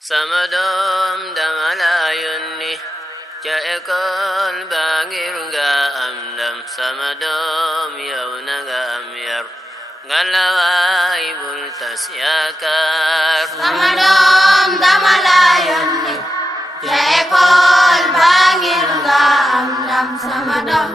sama doom dama la yónni ca école ba ngir nga am ndam sama doom yow na nga am yar ngalawaay bul tas yaakaar sama doom dama la yónni ca école ba ngir nga am ndam sama doom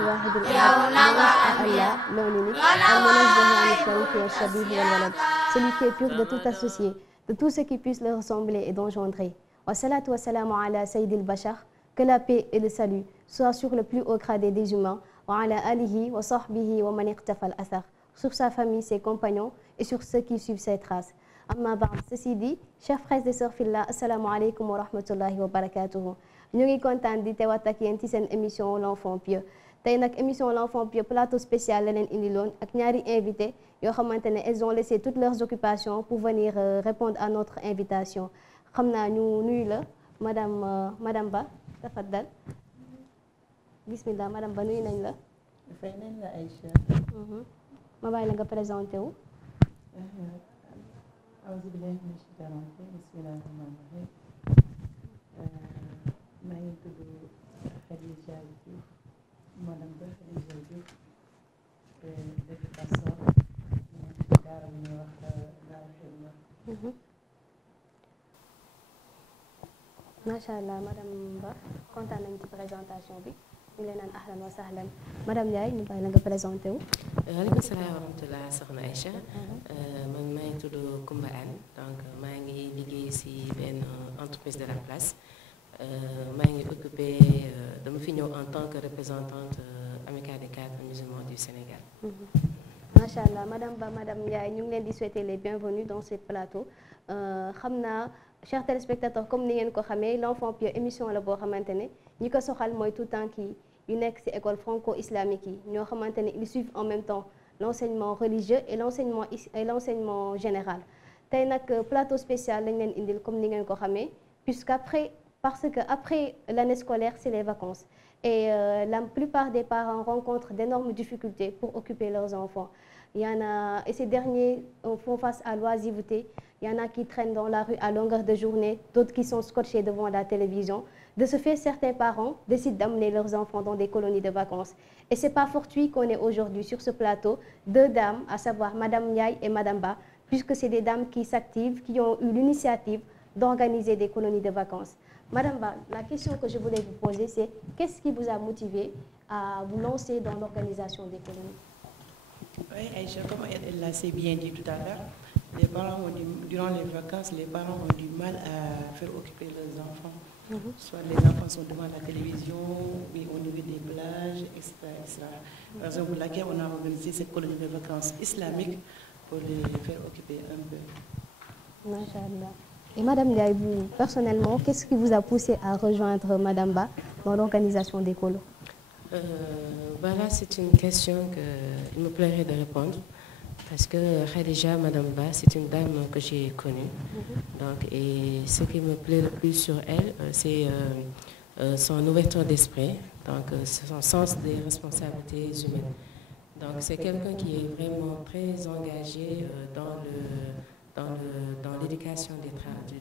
yow na nga am yar ngalawaay bul tas yaakaar celui qui est pur de tout associé, de tout ce qui puisse le ressembler et d'engendrer. Wa salatu wa salamu ala sayyidil bashar, que la paix et le salut soient sur le plus haut gradé des humains, wa ala alihi wa sahbihi wa man iqtafa al-athar, sur sa famille, ses compagnons et sur ceux qui suivent ses traces. Amma ba'd, ceci dit, chers frères et sœurs fillah, assalamu alaikum wa rahmatullahi wa barakatuhu. Ñu ngi kontaan di teewaat ak yéen ci seen émission l'enfant pieux. Tey nag émission l'enfant pieux plateau spécial la leen indiloon ak ñaari invité yoo xamante ne elles ont laissé toutes leurs occupations pour venir répondre à notre invitation. xam naa ñu nuyu la madame Ba tafaddal bismillah madame Ba nuyu nañ la. fay nañ la Aïcha. ma bàyyi la nga présenté wu. Auzu billahi mina shaytaani rajiim, bismillahi rahmaani rahiim. maa ngi tudd Khadija Diouf, madame Ba Khadija Diouf, dëkk Kasor, daara bu ñuy wax Daara Xidma. macha allah madame Ba kontaan nañu ci présentation bi ñu leen naan ahlan wa sahlan madame Ndiaye ñu bàyyi la nga présenté wu. waaleykum salaam wa rahmatulah soxna Aïcha. man maa ngi tudd Koumba Anne donc maa ngi liggéey si benn entreprise de la place. maa ngi occupé dama fi ñëw en tant que représentante amicale des cadres musulmans du Sénégal. macha allah madame Ba madame Ndiaye ñu ngi leen di souhaiter les bienvenus dans ce plateau xam naa chers téléspectateurs comme ni ngeen ko xamee l'enfant pieux émission la boo xamante ne ñi ko soxal mooy tout temps kii yu nekk ci école franco-islamique yi ñoo xamante ne ils suivent en même temps l'enseignement religieux et l'enseignement général. tey nag plateau spécial lañ leen indil comme ni ngeen ko xamee parce que après l'année scolaire c'est les vacances et la plupart des parents rencontrent d'énormes difficultés pour occuper leurs enfants. Il y en a et ces derniers font face à l'oisiveté. Il y en a qui traînent dans la rue à longueur de journée, d'autres qui sont scotchés devant la télévision. De ce fait, certains parents décident d'amener leurs enfants dans des colonies de vacances. Et c'est pas fortuit qu'on est aujourd'hui sur ce plateau deux dames, à savoir Madame Ndiaye et Madame Ba, puisque c'est des dames qui s'activent, qui ont eu l'initiative d'organiser des colonies de vacances. Madame Ba, la question que je voulais vous poser, c'est qu'est-ce qui vous a motivé à vous lancer dans l'organisation des colonies? Oui, Aïcha, comme elle l'a si bien dit tout à l'heure, les parents durant les vacances, les parents ont du mal à faire occuper leurs enfants. Soit les enfants sont devant la télévision, oui, au niveau des plages, etc., etc. Raison pour laquelle on a organisé cette colonie de vacances islamique pour les faire occuper un peu. Masha'Allah. Et Madame Ndiaye, vous, personnellement, qu'est-ce qui vous a poussé à rejoindre Madame Ba dans l'organisation des colos? Voilà, c'est une question qu'il me plairait de répondre. Parce que Khadija, Madame Ba, c'est une dame que j'ai connue. Donc, et ce qui me plaît le plus sur elle, c'est son ouverture d'esprit, donc son sens des responsabilités humaines. Donc c'est quelqu'un qui est vraiment très engagé dans l'éducation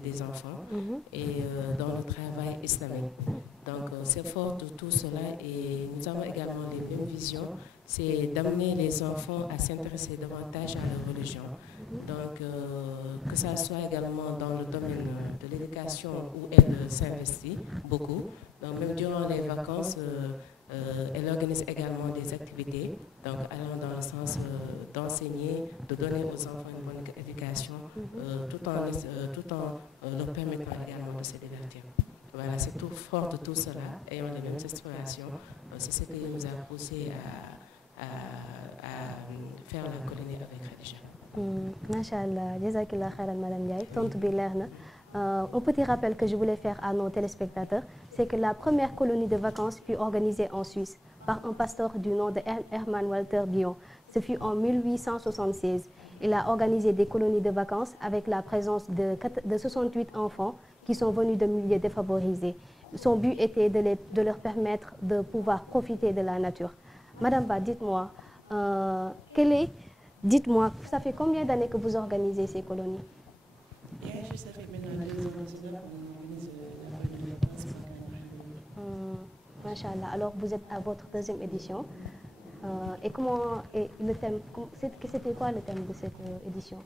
des enfants et dans le travail islamique. Donc c'est fort de tout cela et nous avons également les mêmes visions, c'est d'amener les enfants à s'intéresser davantage à la religion. Donc que ça soit également dans le domaine de l'éducation où elle s'investit beaucoup. Donc même durant les vacances, elle organise également des activités, donc allant dans le sens d'enseigner, de donner aux enfants une bonne éducation, tout en leur permettant également de se divertir. Voilà, c'est tout fort de tout cela, ayant les mêmes inspirations. C'est ce qui nous a poussé à faire la colonie avec Khadija. Masha'Allah, Jazakillah khairan Madame Ndiaye, tontu bi leer na. Un petit rappel que je voulais faire à nos téléspectateurs, c'est que la première colonie de vacances fut organisée en Suisse par un pasteur du nom de Hermann Walter Bion. Ce fut en 1876. Il a organisé des colonies de vacances avec la présence de 68 enfants qui sont venus de milieux défavorisés. Son but était de leur permettre de pouvoir profiter de la nature. Madame Ba, dites-moi, ça fait combien d'années que vous organisez ces colonies? Ça fait maintenant 2 ans Machallah. Alors vous êtes à votre deuxième édition. Et comment est le thème, c'était quoi le thème de cette édition?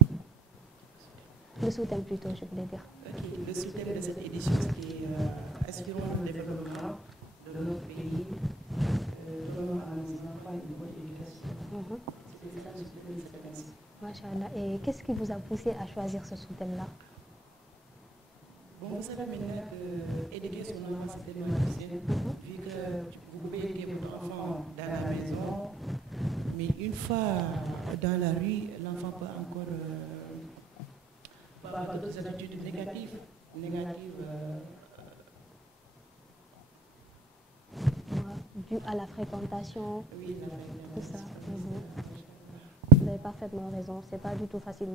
Le sous-thème plutôt, je voulais dire. Okay. Le sous-thème de cette édition, c'était aspirons au développement de notre pays, donnons à nos enfants une bonne éducation. C'était ça le sous-thème de cette année. Machallah. Et qu'est-ce qui vous a poussé à choisir ce sous-thème-là? Bon, ça va maintenant éduquer son enfant, c'est tellement difficile, vu que vous pouvez éduquer votre enfant dans la maison, mais une fois dans la rue, l'enfant peut encore avoir d'autres attitudes négatives. Dû à la fréquentation, Oui, tout ça. Vous avez parfaitement raison. C'est pas du tout facile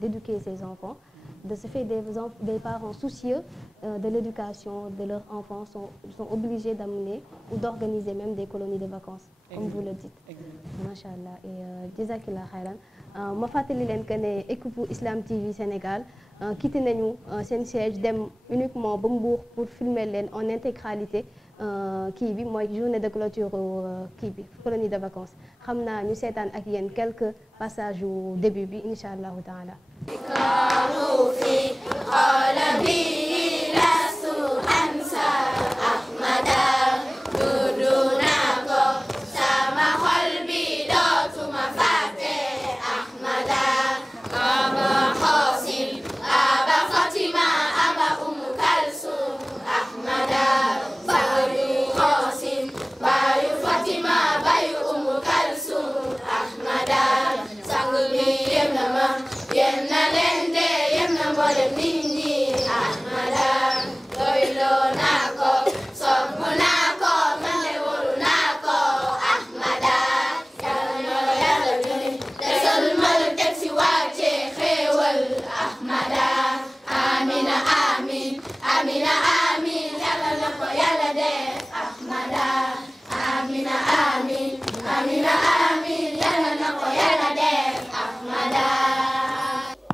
d'éduquer ses enfants. De ce fait, des parents soucieux de l'éducation de leurs enfants sont obligés d'amener ou d'organiser même des colonies de vacances, comme vous le dites. Machallah. Et jazakillah khairan. Ma fàttali leen que ne équipe Islam TV Sénégal quitté nañu seen siège dem uniquement ba Mbour pour filmer leen en intégralité kii bi mooy journée de clôture kii bi colonie de vacances. xam naa ñu seetaan ak yéen quelques passages yu début bi incha allahu taala.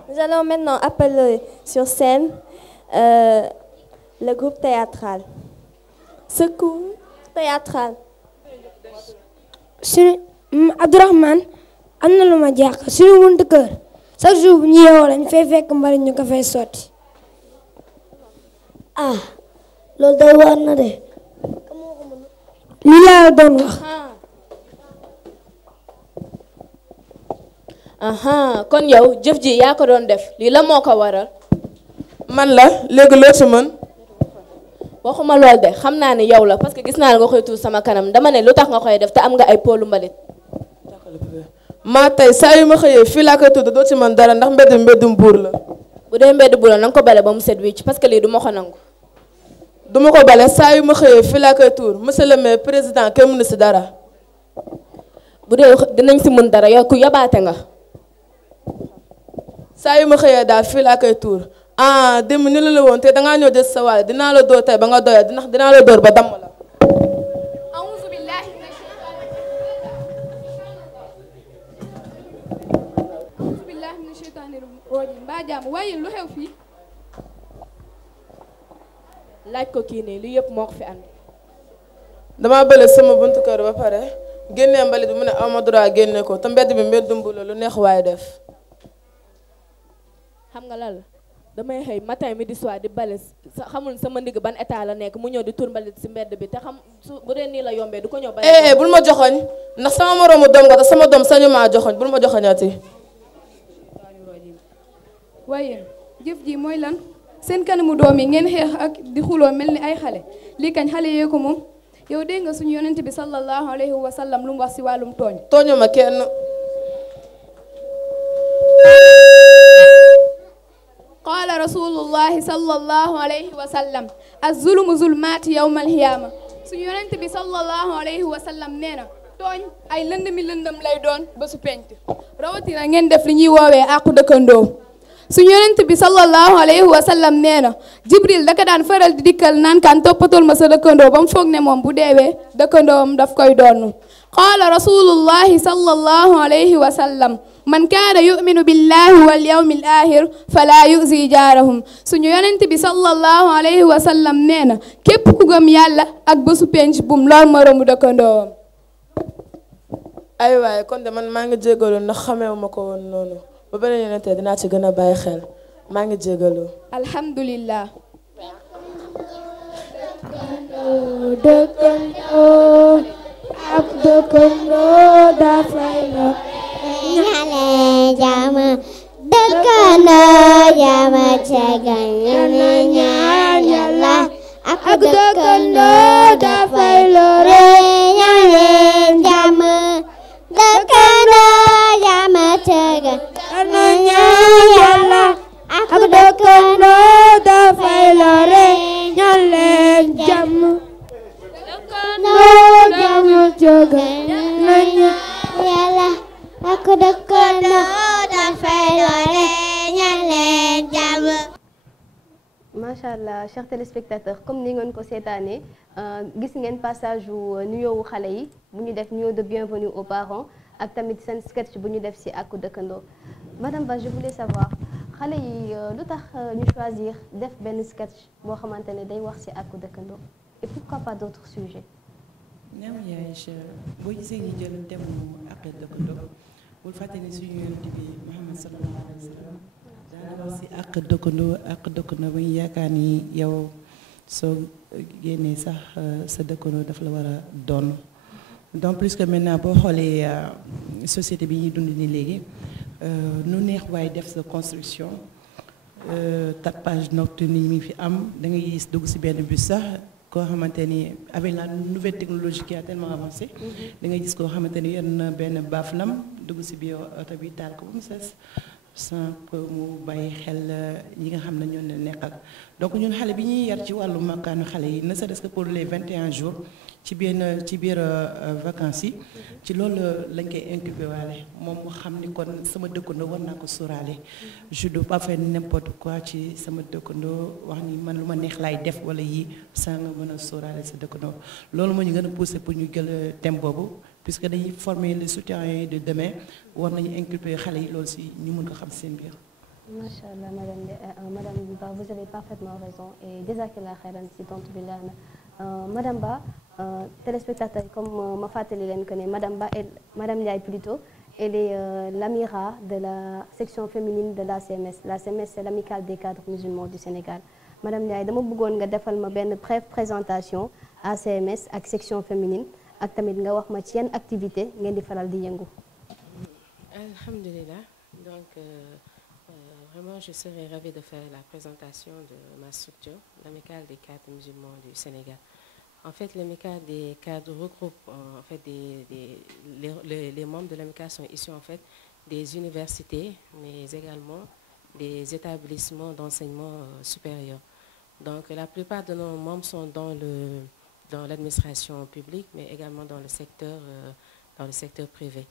Nous allons maintenant appeler sur scène le groupe théâtral. Secours théâtral. suñu Abdourahmane am na lu ma jaaxal suñu buntu kër chaque jour bu ñu yeewoo lañ fay fekk mbari ñu ko fay sotti. ah loolu day war na de. lii laa doon wax. kon yow jëf ji yaa ko doon def lii la moo ko waral. man la léegi loo ci mën. waxuma lool de xam naa ne yow la parce que gis naa la nga koy tuur sama kanam dama ne lu tax nga koy def te am nga ay poolu mbalit. maa tey saa yu ma xëyee fii laa koy tudd doo ci mën dara ndax mbeddum buur la. bu dee mbedd bu la na nga ko bale ba mu set wicc parce que lii du ma ko nangu. du ma ko bale saa yu ma xëyee fii laa koy tuur monsieur le maire président kenn mënu si dara. bu dee dinañ si mën dara yow ku yabaate nga. saa yu ma xëyee daal fii laa koy tuur démb ñu la woon te dangaa ñëw jël sa waale dinaa la dóor tey ba nga doyal ndax dinaa la dóor ba damm la. mbaa jàmm waaye lu xew fii. laaj ko kii nii li yëpp moo ko fi andi. dama bële sama buntu kër ba pare génnee mbalit bi mu ne ama droit génne ko te mbedd bi mbeddum bu la lu neex waaye def. xam nga lan la damay xëy matin midi soir di bale xamul sama ndigg ban état la nekk mu ñëw di tur mbalit si mbedd bi te xam su bu dee nii la yombee du ko ñëw. bul ma joxoñ ndax sama moroomu doom nga te sama doom sañu maa joxoñ bul ma joxoñati. waaye jëf ji mooy lan seen kanamu doom yi ngeen xeex ak di xuloo mel ni ay xale lii kañ xale yee ko moom yow dégg nga suñu yonent bi sallallahu alayhi wa sallam lu mu wax si wàllum tooñ. tooñu ma kenn. qaala rasulullahi sallallahu alayhi wa sallam az-zulmu zulmaati yawmal qiyaama suñu yonent bi sallallahu alayhi wa sallam nee na tooñ ay lëndëmi lëndëm lay doon ba su penc rawatina ngeen def li ñuy woowee àqu dëkkandoo. suñu yonent bi sallallahu alayhi wa sallam nee na Jibril daka daan faral di dikkal naan kaan toppatool ma sa dëkkandoo ba mu foog ne moom bu deewee dëkkandoom daf koy doonu qaala rasulullahi sallallahu alayhi wa sallam man kaana yuminu billahi wal yawmil aaxir fala yuzi jaarahum suñu yonent bi sallallahu alayhi wa sallam nee na képp ku gëm yàlla ak bésu penc bum lool moroomu dëkkandoom. ay waay kon de man maa ngi jégalu ndax xameewu ma ko woon noonu ba beneen yonente dinaa ci gën a bàyyi xel maa ngi jégalu. alhamdulillah. dëkkandoo ak dëkkandoo dafay la ñaale jàmm dëkkandoo jàmm cegal ñu ñaan Yàlla ak dëkkandoo dafay lore ñaale jàmm dëkkandoo jàmm cegal ñu ñaan Yàlla ak dëkkandoo dafay lore ñaale jàmm dëkkandoo jàmm cegal ñu ñaan Yàlla ak dëkkandoo dafay lore ñaale jàmm. macha allah chers téléspectateurs comme ni ngeen ko seetaanee gis ngeen passage wu nuyoowu xale yi bu ñu def nuyoo de bienvenue aux parents ak tamit seen sketch bu ñu def ci àqu dëkkandoo. Madame Ba, je voulais savoir xale yi lu tax ñu choisir def benn sketch boo xamante ne day wax ci àqu dëkkandoo et pourquoi pas d'autres sujets. ñaaw yaay boo gisee ñu jël thème àq dëkkandoo bul fàtte ni suñu yonent bi Muhammad sallallahu alayhi wa sallam daana wax ci àq dëkkandoo ba ñu yaakaar ni yow soo génnee sax sa dëkkandoo daf la war a doon donc plus que maintenant boo xoolee société bi ñuy dund ni léegi nu neex waaye def sa construction tapage nocturne yi mi fi am da ngay gis dugg ci benn bus sax koo xamante ni avec la nouvelle technologie qui a tellement avancé da ngay gis koo xamante ni yor na benn baaflam dugg ci biir oto bi taal ko ba mu ses sans que mu bàyyi xel ñi nga xam ne ñoo leen nekkal donc ñun xale bi ñuy yar ci wàllu makkaanu xale yi ne serait-ce que pour les 21 jours ci biir vacances yi ci loolu lañ koy inculqué waale moom mu xam ni kon sama dëkkandoo war naa ko sóoraale je dois pas faire n'importe quoi ci sama dëkkandoo wax ni man lu ma neex laay def wala yi saa nga mën a sóoraale sa dëkkandoo loolu moo ñu gën a poussé pour ñu jël thème boobu puisque dañuy former les citoyens de demain war nañu inculquer xale yi loolu si ñu mën ko xam seen biir. macha allah madame Ba, vous avez parfaitement raison et jazakallah khairan si tontu bi leer na madame Ba téléspectateurs yi comme ma fàttali leen que ne madame Ndiaye plutôt elle est l'amira de la section féminine de l'ACMS. L'ACMS c'est l'amicale des cadres musulmans du Sénégal. Madame Ndiaye dama bëggoon nga defal ma benn brève présentation ACMS ak section féminine ak tamit nga wax ma ci yenn activité ngeen di faral di yëngu. Alhamdulillah, donc vraiment je serais ravie de faire la présentation de ma structure, l'amicale des cadres musulmans du Sénégal. En fait, l'amicale des cadres regroupe en fait les membres de l'amicale sont issus en fait des universités, mais également des établissements d'enseignement supérieur. Donc la plupart de nos membres sont dans l'administration publique, mais également dans le secteur privé.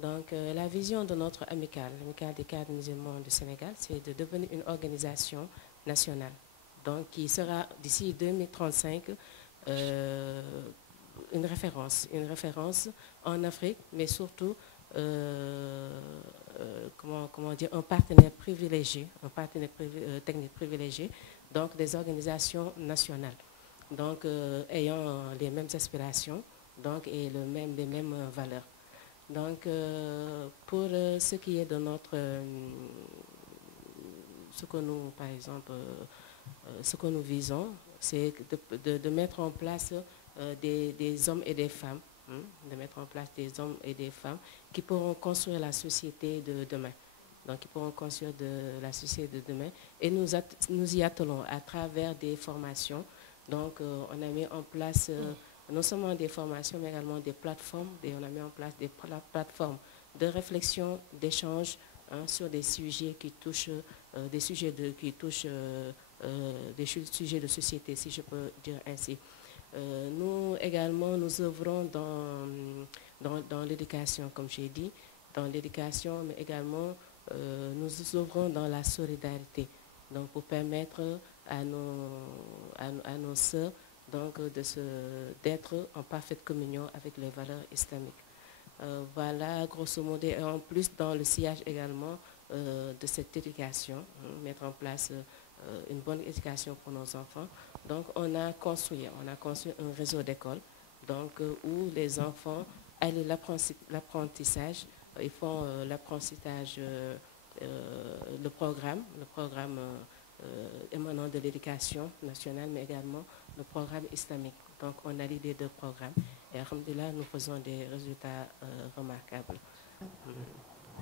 Donc la vision de notre amicale, l'amicale des cadres musulmans du Sénégal, c'est de devenir une organisation nationale. Donc qui sera d'ici 2035 une référence en Afrique, mais surtout comment dire, un partenaire privilégié, technique privilégié, donc des organisations nationales, donc ayant les mêmes aspirations, donc et les mêmes valeurs. Donc pour ce qui est de notre ce que nous par exemple ce que nous visons, c'est de mettre en place des hommes et des femmes, de mettre en place des hommes et des femmes qui pourront construire la société de demain. Donc, qui pourront construire la société de demain. Et nous y attelons à travers des formations. Donc, on a mis en place non seulement des formations, mais également des plateformes. On a mis en place des plateformes de réflexion, d'échange sur des sujets qui touchent des sujets de société, si je peux dire ainsi. Nous également, nous œuvrons dans l'éducation, comme j'ai dit, dans l'éducation, mais également nous œuvrons dans la solidarité, donc pour permettre à nos sœurs donc d'être en parfaite communion avec les valeurs islamiques. Voilà, grosso modo, et en plus dans le sillage également de cette éducation, mettre en place une bonne éducation pour nos enfants. Donc on a construit un réseau d'écoles donc, où les enfants allient l'apprentissage, ils font l'apprentissage, le programme émanant de l'éducation nationale, mais également le programme islamique. Donc on allie les deux programmes et alhamdoulilah, nous faisons des résultats remarquables.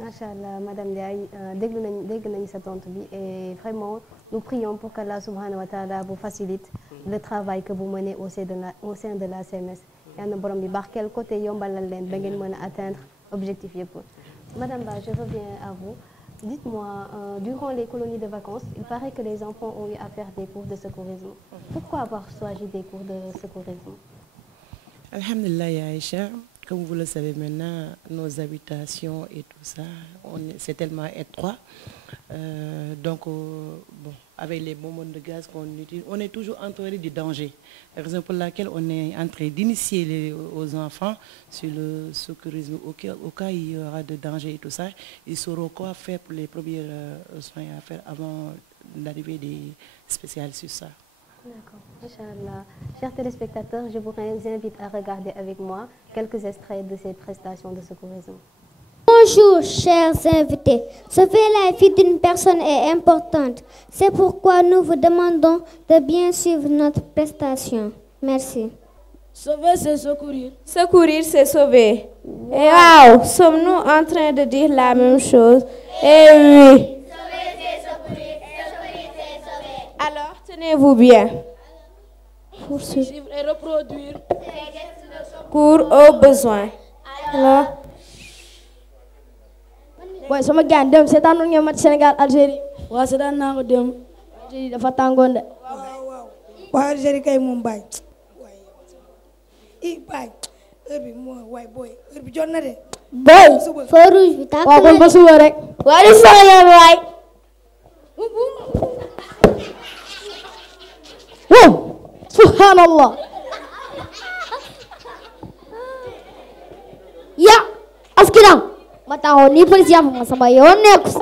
Machallah, Madame Ndiaye, dégg nañu sa tontu bi et vraiment nous prions pour qu'Allah subhanahu wa ta'ala vous facilite le travail que vous menez au sein de la CMS. Yal na borom bi barkeel côté yombalal leen ba ngeen mën a atteindre objectif yëpp. Madame Ba, je reviens à vous. Dites-moi, durant les colonies de vacances, il paraît que les enfants ont eu à faire des cours de secourisme. Pourquoi avoir choisi des cours de secourisme? Alhamdulillah, ya Aïcha, comme vous le savez maintenant, nos habitations et tout ça, c'est tellement étroit. Bon, avec les bonbons de gaz qu'on utilise, on est toujours entouré du danger. Raison pour laquelle on est en train d'initier aux enfants sur le secourisme. Au cas où il y aura de danger et tout ça, ils sauront quoi faire pour les premiers soins à faire avant l'arrivée des spécialistes sur ça. D'accord, Inch'Allah. Chers téléspectateurs, je vous invite à regarder avec moi quelques extraits de ces prestations de secourisme. Bonjour, chers invités. Sauver la vie d'une personne est importante. C'est pourquoi nous vous demandons de bien suivre notre prestation. Merci. Sauver, c'est secourir. Secourir, c'est sauver. Et wow, sommes-nous en train de dire la même chose? Eh oui. Alors, tenez-vous bien. Poursuivre et reproduire cours au besoin. Alors, ouais, sama gaan dem seetaan ngeen match Sénégal Algérie. waaw seetaan naa ko dem. Algérie dafa tàngoon de. waaw Algérie kay moom baay. i baay heure bi moo waay booy heure bi jot na de. boy feu rouge bi tàkk na. waaw kon ba suba rek. waa di soxla yoon waay. wow subhanallah. ya askiram. ma taxaw nii police yàpp ma sama yoon nekku si.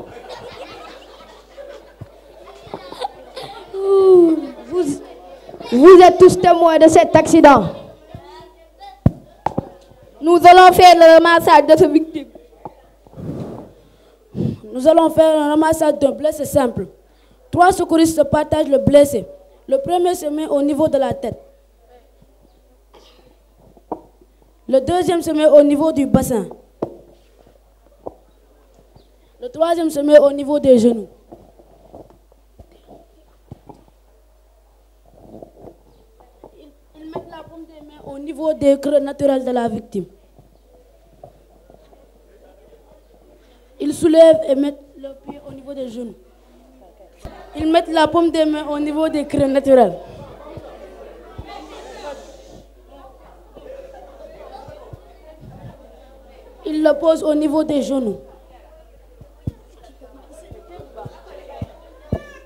Vous êtes tous témoins de cet accident. Nous allons faire le ramassage de ce victime. Nous allons faire un ramassage d'un blessé simple. 3 secouristes se partagent le blessé. Le premier se met au niveau de la tête. Le deuxième se met au niveau du bassin. Le troisième se met au niveau des genoux. Ils mettent la paume des mains au niveau des creux naturels de la victime. Ils soulèvent et mettent le pied au niveau des genoux. Ils mettent la paume des mains au niveau des creux naturels. Ils le posent au niveau des genoux.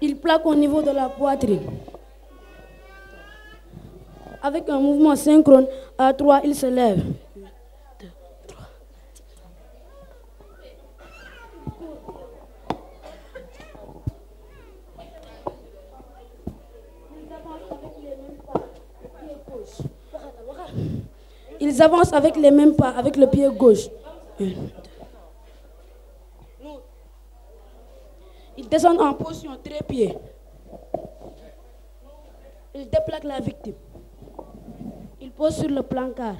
Ils plaquent au niveau de la poitrine. Avec un mouvement synchrone, à 3, ils se lèvent. 1, 2, 3. Ils avancent avec les mêmes pas, avec le pied gauche. 1, 2. Ils descendent en position trépied. Ils déplaquent la victime. Ils posent sur le placard.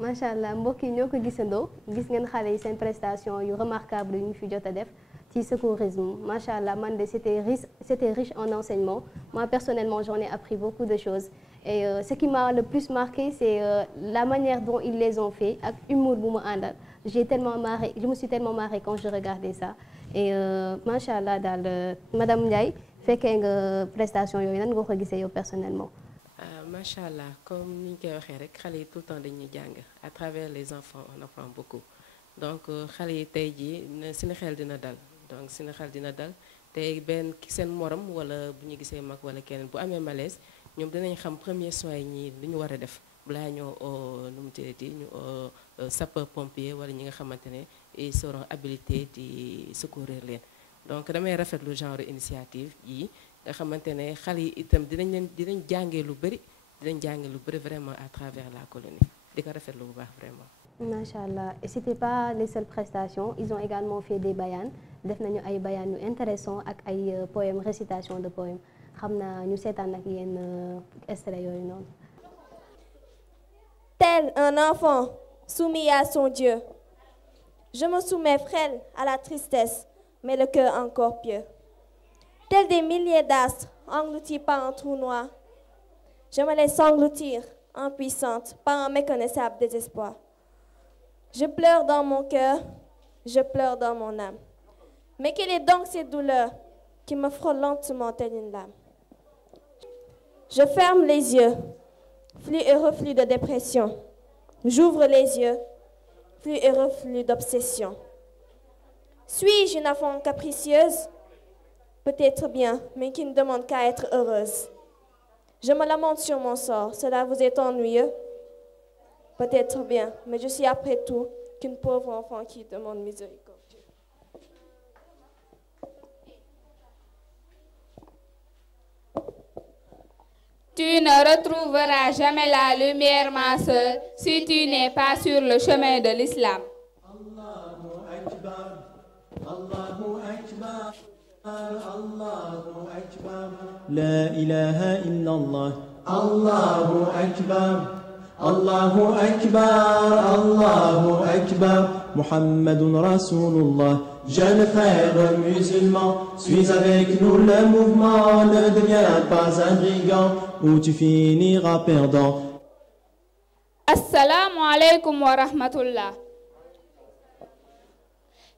Machallah mbokk yi ñoo ko gisandoo gis ngeen xale yi seen prestation yu remarquable yu ñu fi jot a def ci secourisme machallah man de c'était riche en enseignements. Moi personnellement j'en ai appris beaucoup de choses et ce qui m'a le plus marqué c'est la manière dont ils les ont fait ak humour bu mu àndal. Je me suis tellement marrée quand je regardais ça et machallah daal madame Ndiaye fekkee nga prestation yooyu nan nga ko gisee yow personnellement. Macha allah comme ni ñu koy waxee rek xale yi tout le temps dañuy jàng à travers les enfants on apprend beaucoup donc xale yi tey jii seen xel dina dal donc seen xel dina dal te benn seen morom wala bu ñu gisee mag wala keneen bu amee malaise ñoom dinañ xam premier soin yi ñii lu ñu war a def balaa ñoo nu mu tëddee ñu sapeur pompier wala ñi nga xamante ne ils seront habilités di secourir leen donc damay rafetlu genre initiative yi nga xamante ne xale yi itam dinañ jàngee lu bëri vraiment à travers la colonie di ko rafetlu bu baax vraiment. Machallah, et c'était pas les seules prestations, ils ont également fait des bayans def nañu ay bayans yu intéressant ak ay poèmes, récitation de poèmes xam naa ñu seetaan ak yenn extrait yooyu noonu. Tel un enfant soumis à son Dieu, je me soumets frêle à la tristesse, mais le cœur encore pieux. Tel des milliers d'astres engloutis par un trou noir, je me laisse engloutir, impuissante, par un méconnaissable désespoir. Je pleure dans mon cœur, je pleure dans mon âme. Mais quelle est donc cette douleur qui me frôle lentement telle une lame? Je ferme les yeux, flux et reflux de dépression. J'ouvre les yeux, flux et reflux d'obsession. Suis-je une enfant capricieuse? Peut-être bien, mais qui ne demande qu'à être heureuse. Je me lamente sur mon sort, cela vous est ennuyeux? Peut-être bien, mais je suis après tout qu'une pauvre enfant qui demande miséricorde. Tu ne retrouveras jamais la lumière, ma sœur, si tu n'es pas sur le chemin de l'islam. Allahu Akbar, Allahu Akbar, Allahu Akbar. La ilaha illallah. Allahu Akbar. Allahu Akbar, Allahu Akbar, Muhammadun Rasulullah. Jeunes frères musulmans, suis avec nous le mouvement, ne deviens pas un brigand, ou tu finiras perdant. Assalamu alaikum wa rahmatullah.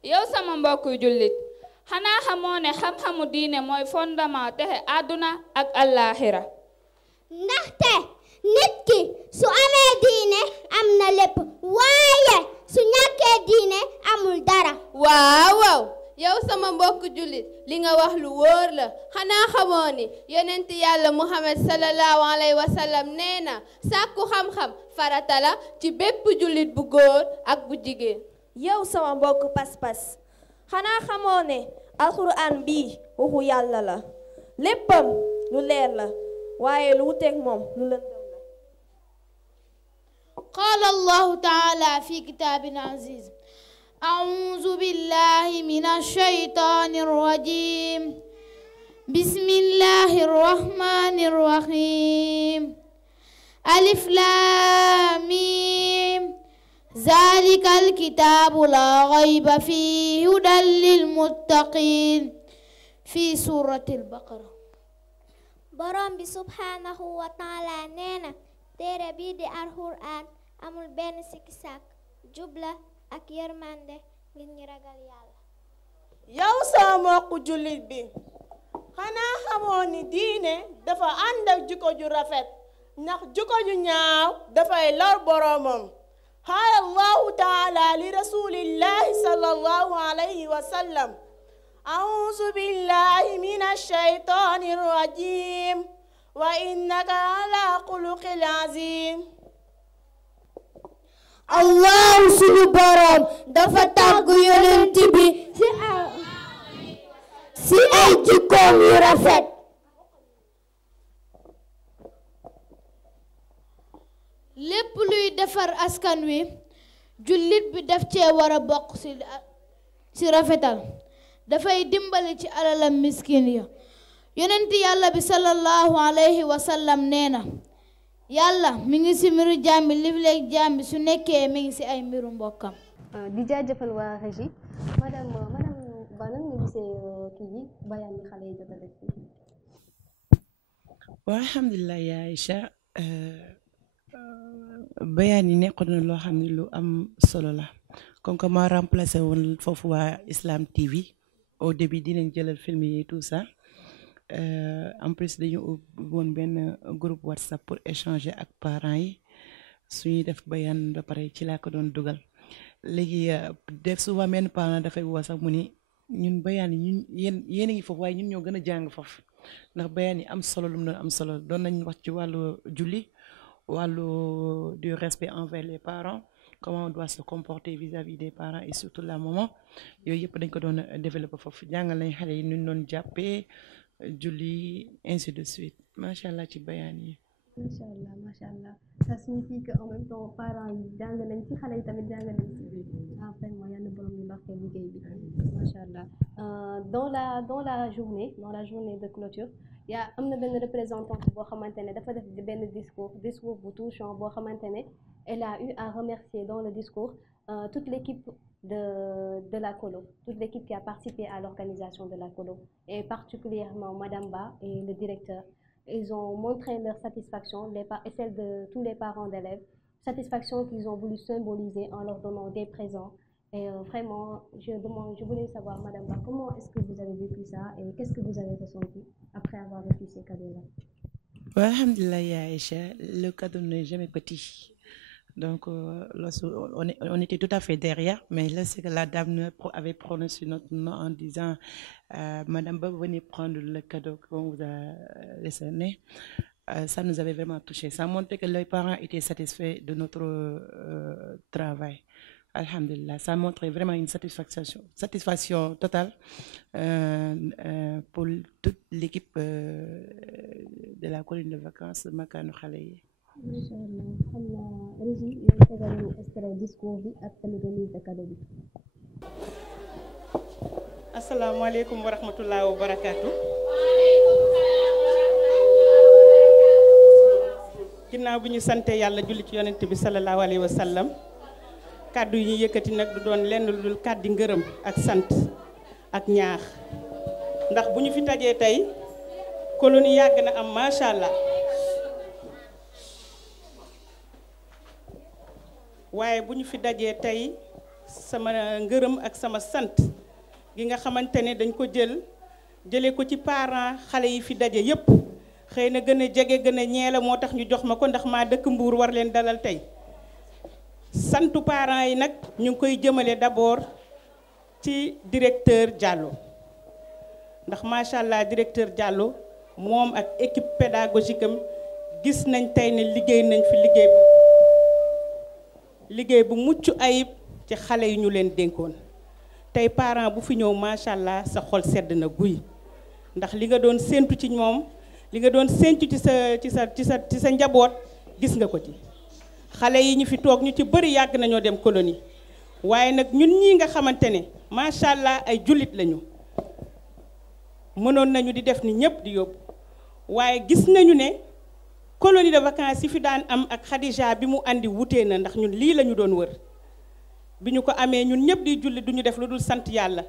Yow sama mbokk jullit, xanaa xamoo ne xam-xamu diine mooy fondement texe àdduna ak àllaaxira. Ndaxte nit ki su amee diine am na lépp waaye su ñàkkee diine amul dara. waaw yow sama mbokk jullit li nga wax lu wóor la xanaa xamoo ni yonent yàlla Muhammad sallallahu alayhi wa sallam nee na sàkku xam-xam farata la ci bépp jullit bu góor ak bu jigéen. yow sama mbokk pas-pas xanaa xamoo ne alxuraan bii waxu yàlla la léppam lu leer la waaye lu wuteeg moom lu lëndëm la. qaala allahu taala fi kitaabin aziz a'uuzu billahi minash shaytaanir rajiim bismillahir rahmaanir rahiim alif laam miim zaalikal kitaabu laa rayba fiihi hudan lil muttaqiin fi suuratil baqara. borom bi subhaanahu wa taala nee na téere bii di alxuraan amul benn sikki sàkk jubla ak yërmande ngir ñi ragal yàlla. yow sama mbokku jullit bi xanaa xamoo ni diine dafa ànd ak jikko ju rafet ndax jikko ju ñaaw dafay lor boromam. qaala allahu taala li rasulillahi sallallahu alayhi wa sallam أعوذ بالله من الشيطان الرجيم وإنك على خلق عظيم. Allah sunu borom dafa tàgg yonent bi si ay jikkoom yu rafet. lépp luy defar askan wi jullit bi daf cee war a bokk ci rafetal. dafay dimbali ci alalam miskin ya yonent yàlla bi sallallahu alayhi wa sallam nee na yàlla mi ngi ci mbiru jàmbi livleeg jàmbi su nekkee mi ngi ci ay mbiru mbokkam. di jaajëfal waa régie madame Ba nan nga gisee kii yi bayaan yi xale yi jot a def fii. waaw alhamdulilah yaa Aïcha bayaan yi nekkoon na loo xam ne lu am solo la comme que ma remplacé woon foofu waa Islam TV. au début dinañ jëlal film yi tout ça en plus dañu woon benn groupe WhatsApp pour échanger ak parents yi suñuy def bayaan ba pare ci laa ko doon dugal léegi def souvent benn parent dafay woo sax mu ni ñun bayaan yi ñun yéen a ngi foofu waaye ñun ñoo gën a jàng foofu ndax bayaan yi am solo lu mu doon am solo doon nañ wax ci wàllu julli wàllu du respect envers les parents, comment on doit se comporter vis-à-vis des parents et surtout la maman yooyu yëpp dañ ko doon développer foofu jàngal nañ xale yi nu ñu doon jàppee julli ainsi de suite macha allah ci bayaan yi. macha allah macha allah ça signifie que en même temps parents yi jàng nañ ci xale yi tamit jàng nañ ci vraiment yal na borom ñu barkeel liggéey bi macha allah dans la journée de clôture y a am na benn représentante boo xamante ne dafa def benn discours bu touchant boo xamante ne elle a eu à remercier dans le discours toute l'équipe de la colo, toute l'équipe qui a participé à l'organisation de la colo, et particulièrement Madame Ba et le directeur. Ils ont montré leur satisfaction et celle de tous les parents d'élèves, satisfaction qu'ils ont voulu symboliser en leur donnant des présents. Et vraiment, je voulais savoir, Madame Ba, comment est-ce que vous avez vécu ça et qu'est-ce que vous avez ressenti après avoir vécu ces cadeaux-là? Ouais, alhamdulillah, ya Aïcha, le cadeau n'est jamais petit. Donc, on était tout à fait derrière, mais là, c'est que la dame avait prononcé notre nom en disant Madame Ba, venez prendre le cadeau qu'on vous a laissé. Ça nous avait vraiment touché. Ça montrait que les parents étaient satisfaits de notre travail. Alhamdulillah, ça montrait vraiment une satisfaction totale pour toute l'équipe de la colonie de vacances de Makano Khalaye. macha allah xam naa Régis yow tegal ñu extrait discours bi ak tamit remise de cadeau bi. asalaamaaleykum wa rahmatullahi wa barakaatu. ginnaaw bi ñu sante yàlla julli ci yonent bi sallallahu alayhi wa sallam kàddu yi ñu yëkkati nag du doon lenn lu dul kàddi ngërëm ak sant ak ñaax ndax bu ñu fi tajee tey colonie yàgg na am macha allah. waaye bu ñu fi dajee tey sama ngërëm ak sama sant gi nga xamante ne dañ ko jëlee ko ci parents xale yi fi daje yépp xëy na gën a jege gën a ñeela moo tax ñu jox ma ko ndax maa dëkk Mbuur war leen dalal tey santu parents yi nag ñu ngi koy jëmale d'abord ci directeur Diallo ndax macha allah directeur Diallo moom ak équipe pédagogique am gis nañ tey ne liggéey nañ fi liggéey bu mucc ayib ci xale yi ñu leen dénkoon tey parent bu fi ñëw macha allah sa xol sedd na guy ndax li nga doon séentu ci moom li nga doon séentu ci sa njaboot gis nga ko ci xale yi ñu fi toog ñu ci bëri yàgg nañoo dem colonie waaye nag ñun ñii nga xamante ne macha allah ay jullit lañu mënoon nañu di def ni ñëpp di yóbbu waaye gis nañu ne colonie de vacances yi fi daan am ak Khadija bi mu andi wutee na ndax ñun lii la ñu doon wër bi ñu ko amee ñun ñëpp di julli du ñu def lu dul sant yàlla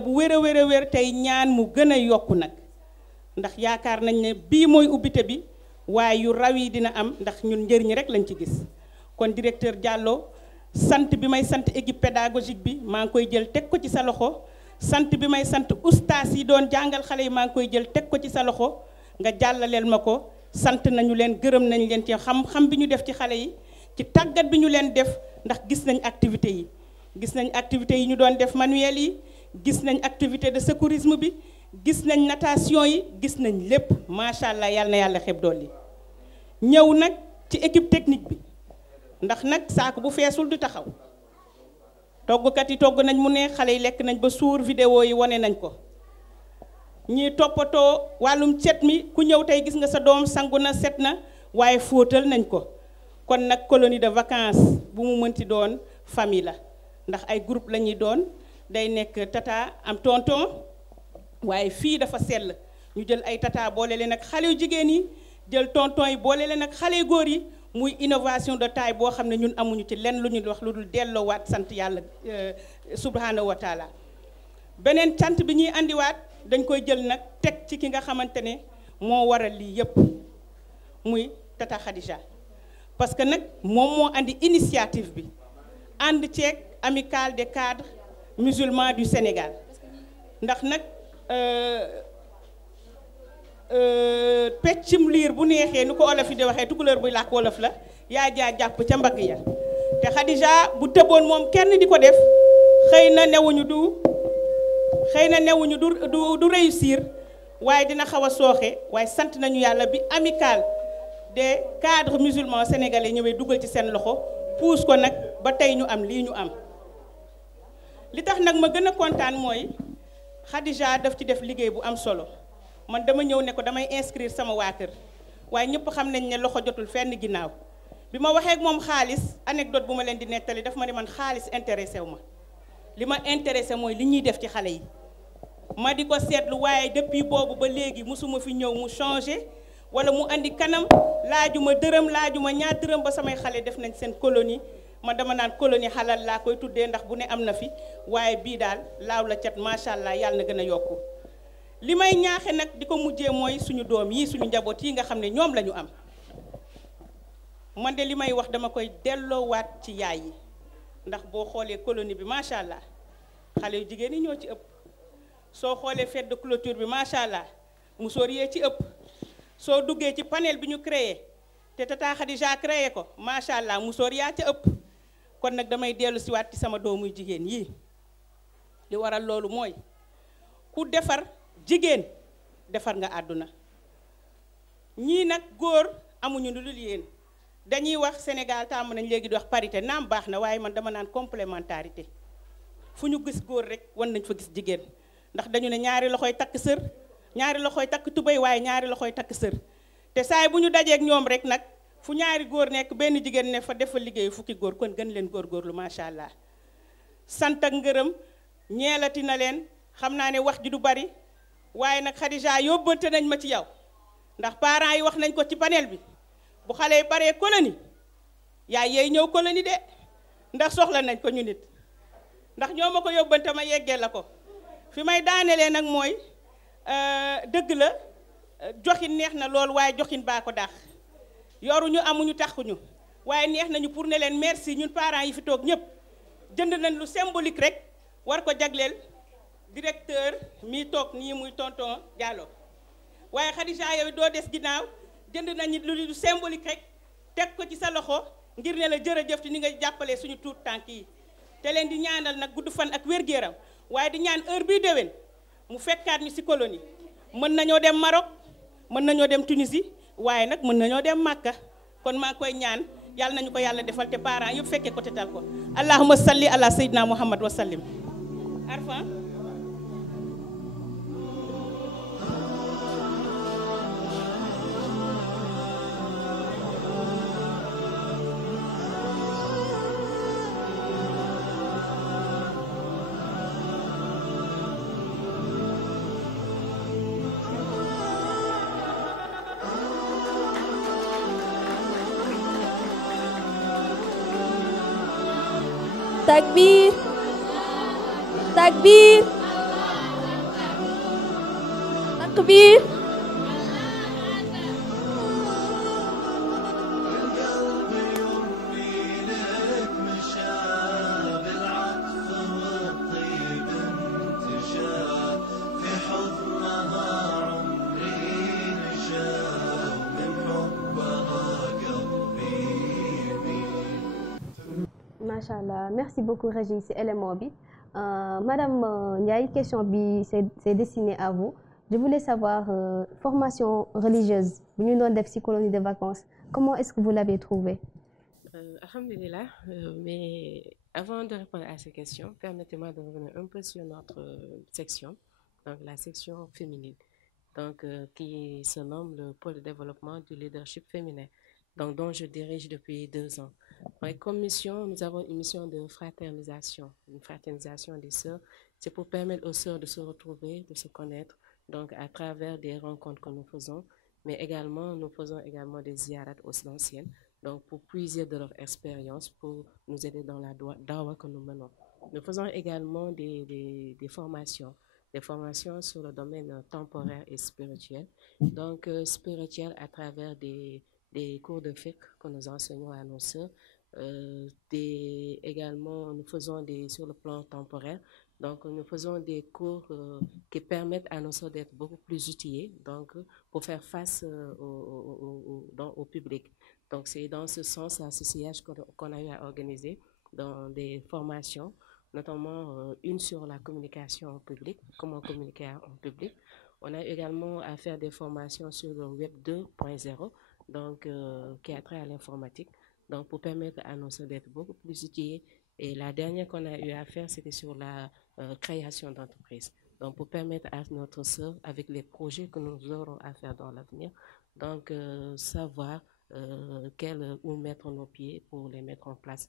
bu wér a wér tey ñaan mu gën a yokku nag ndax yaakaar nañ ne bii mooy ubbite bi waaye yu raw yi dina am ndax ñun njëriñ rek lañ ci gis kon directeur Diallo sant bi may sant équipe pédagogique bi maa ngi koy jël teg ko ci sa loxo sant bi may sant ustaas yi doon jàngal xale yi maa ngi koy jël teg ko ci sa loxo nga jàllaleel ma ko sant nañu leen gërëm nañ leen ci xam-xam bi ñu def ci xale yi ci tàggat bi ñu leen def ndax gis nañ activité yi ñu doon def manuel yi gis nañ activité de secourisme bi gis nañ natation yi gis nañ lépp macha allah yàlla na yàlla xeb dolli ñëw nag ci équipe technique bi ndax nag saako bu feesul du taxaw toggkat yi togg nañ mu ne xale yi lekk nañ ba suur vidéo yi wane nañ ko ñii toppatoo wàllum cet mi ku ñëw tey gis nga sa doom sangu na set na waaye fóotal nañ ko kon nag colonie de vacances bu mu mënti doon famille la ndax ay groupe la ñuy doon day nekk tata am tonton waaye fii dafa sell ñu jël ay tata boole leen ak xale yu jigéen yi jël tonton yi boole leen ak xale yu góor yi muy innovation de taille boo xam ne ñun amuñu ci lenn lu ñu wax lu dul delloowaat sant yàlla subhanahu wa taala beneen cant bi ñuy andiwaat dañ koy jël nag teg ci ki nga xamante ne moo waral lii yépp muy tata Khadija parce que nag moom moo andi initiative bi ànd ceeg amicale des cadres musulmans du Sénégal ndax nag peccum liir bu neexee nu ko olof yi di waxee tukulóor buy làkk wolof la yaa jaa jàpp ca mbagg ya te Khadija bu tëboon moom kenn di ko def xëy na newuñu du réussir waaye dina xaw a sooxe waaye sant nañu yàlla bi amical des cadres musulmans sénégalais ñëwee dugal ci seen loxo puus ko nag ba tey ñu am lii ñu am. li tax nag ma gën a kontaan mooy Khadija daf ci def liggéey bu am solo man dama ñëw ne ko damay inscrire sama waa kër waaye ñëpp xam nañ ne loxo jotul fenn ginnaaw bi ma waxee ak moom xaalis anecdote bu ma leen di nettali daf ma ne man xaalis intéressé wu ma li ma intéressé mooy li ñuy def ci xale yi ma di ko seetlu waaye depuis boobu ba léegi musuma fi ñëw mu changé wala mu andi kanam laajuma dërëm laajuma ñaar dërëm ba samay xale def nañ seen colonie man dama naan colonie xalal laa koy tuddee ndax bu ne am na fi waaye bii daal laaw la cat macha allah yàlla na gën a yokku li may ñaaxe nag di ko mujjee mooy suñu doom yi suñu njaboot yi nga xam ne ñoom la ñu am man de li may wax dama koy delloowaat ci yaay yi ndax boo xoolee colonie bi macha allah xale yu jigéen ñi ñoo ci ëpp soo xoolee fête de clôture bi macha allah musóor yee ci ëpp soo duggee ci panel bi ñu créé te Tata Khadija créé ko macha allah musóor yaa ca ëpp kon nag damay dellu siwaat ci sama doomuy jigéen yii li waral loolu mooy ku defar jigéen defar nga àdduna ñii nag góor amuñu lu dul yéen dañuy wax Sénégal tàmm nañ léegi di wax parité naam baax na waaye man dama naan complémentarité fu ñu gis góor rek wan nañ fa gis jigéen ndax dañu ne ñaari loxoy takk sër ñaari loxoy takk tubéy waaye ñaari loxoy takk sër te saay bu ñu dajeek ñoom rek nag fu ñaari góor nekk benn jigéen ne fa def fa liggéey fukki góor kon gën leen góorgóorlu macha allah sant ak ngërëm ñeelati na leen xam naa ne wax ji du bari waaye nag Khadija yóbbante nañ ma ci yow ndax parents yi wax nañ ko ci panel bi bu xale yi baree colonie yaay yeey ñëw colonie de ndax soxla nañ ko ñu nit ndax ñoo ma ko yóbbante ma yeggee la ko fi may daanelee nag mooy dëgg la joxin neex na lool waaye joxin baa ko daax yoruñu amuñu taxuñu waaye neex nañu pour ne leen merci ñun parents yi fi toog ñëpp jënd nañ lu symbolique rek war ko jagleel directeur mi toog nii muy tonton Diallo waaye Khadija yow doo des ginnaaw jënd nañu lu symbolique rek teg ko ci sa loxo ngir ne la jërëjëf ci ni nga jàppalee suñu tuut tànk yi te leen di ñaanal nag gudd fan ak wér-gu-yaram waaye di ñaan heure bii déwén mu fekkaat ñu ci colonie mën nañoo dem Maroc mën nañoo dem Tunisie waaye nag mën nañoo dem Makka kon maa ngi koy ñaan yàlla nañu ko yàlla defal te parents yëpp fekkee ko te tal ko allahumma salli ala sayyidina muhammad wa sallim arfa Takbir, takbir, takbir. Machallah, merci beaucoup Régis, c'est élément bi. Madame Ndiaye, question bi c'est destiné à vous. Je voulais savoir formation religieuse, bu ñu doon def ci colonie de vacances. Comment est-ce que vous l'avez trouvé? Alhamdulillah, mais avant de répondre à ces questions, permettez-moi de revenir un peu sur notre section, donc la section féminine, donc qui se nomme le pôle de développement du leadership féminin, donc dont je dirige depuis 2 ans. Ouais, comme mission, nous avons une mission de fraternisation, une fraternisation des sœurs. C'est pour permettre aux sœurs de se retrouver, de se connaître, donc à travers des rencontres que nous faisons, mais également, nous faisons également des ziyarat aux anciennes, donc pour puiser de leur expérience, pour nous aider dans la dawa que nous menons. Nous faisons également des formations sur le domaine temporaire et spirituel, donc spirituel à travers des cours de fiqh que nous enseignons à nos sœurs. Également, nous faisons sur le plan temporaire, donc nous faisons des cours qui permettent à nos sœurs d'être beaucoup plus outillées, donc pour faire face au public. Donc c'est dans ce sens, à ce sillage qu'on a eu à organiser dans des formations, notamment une sur la communication en public, comment communiquer en public. On a également à faire des formations sur le Web 2.0, donc, qui a trait à l'informatique, donc pour permettre à nos sœurs d'être beaucoup plus outillées. Et la dernière qu'on a eu à faire, c'était sur la création d'entreprise. Donc, pour permettre à notre sœur, avec les projets que nous aurons à faire dans l'avenir, donc savoir où mettre nos pieds pour les mettre en place.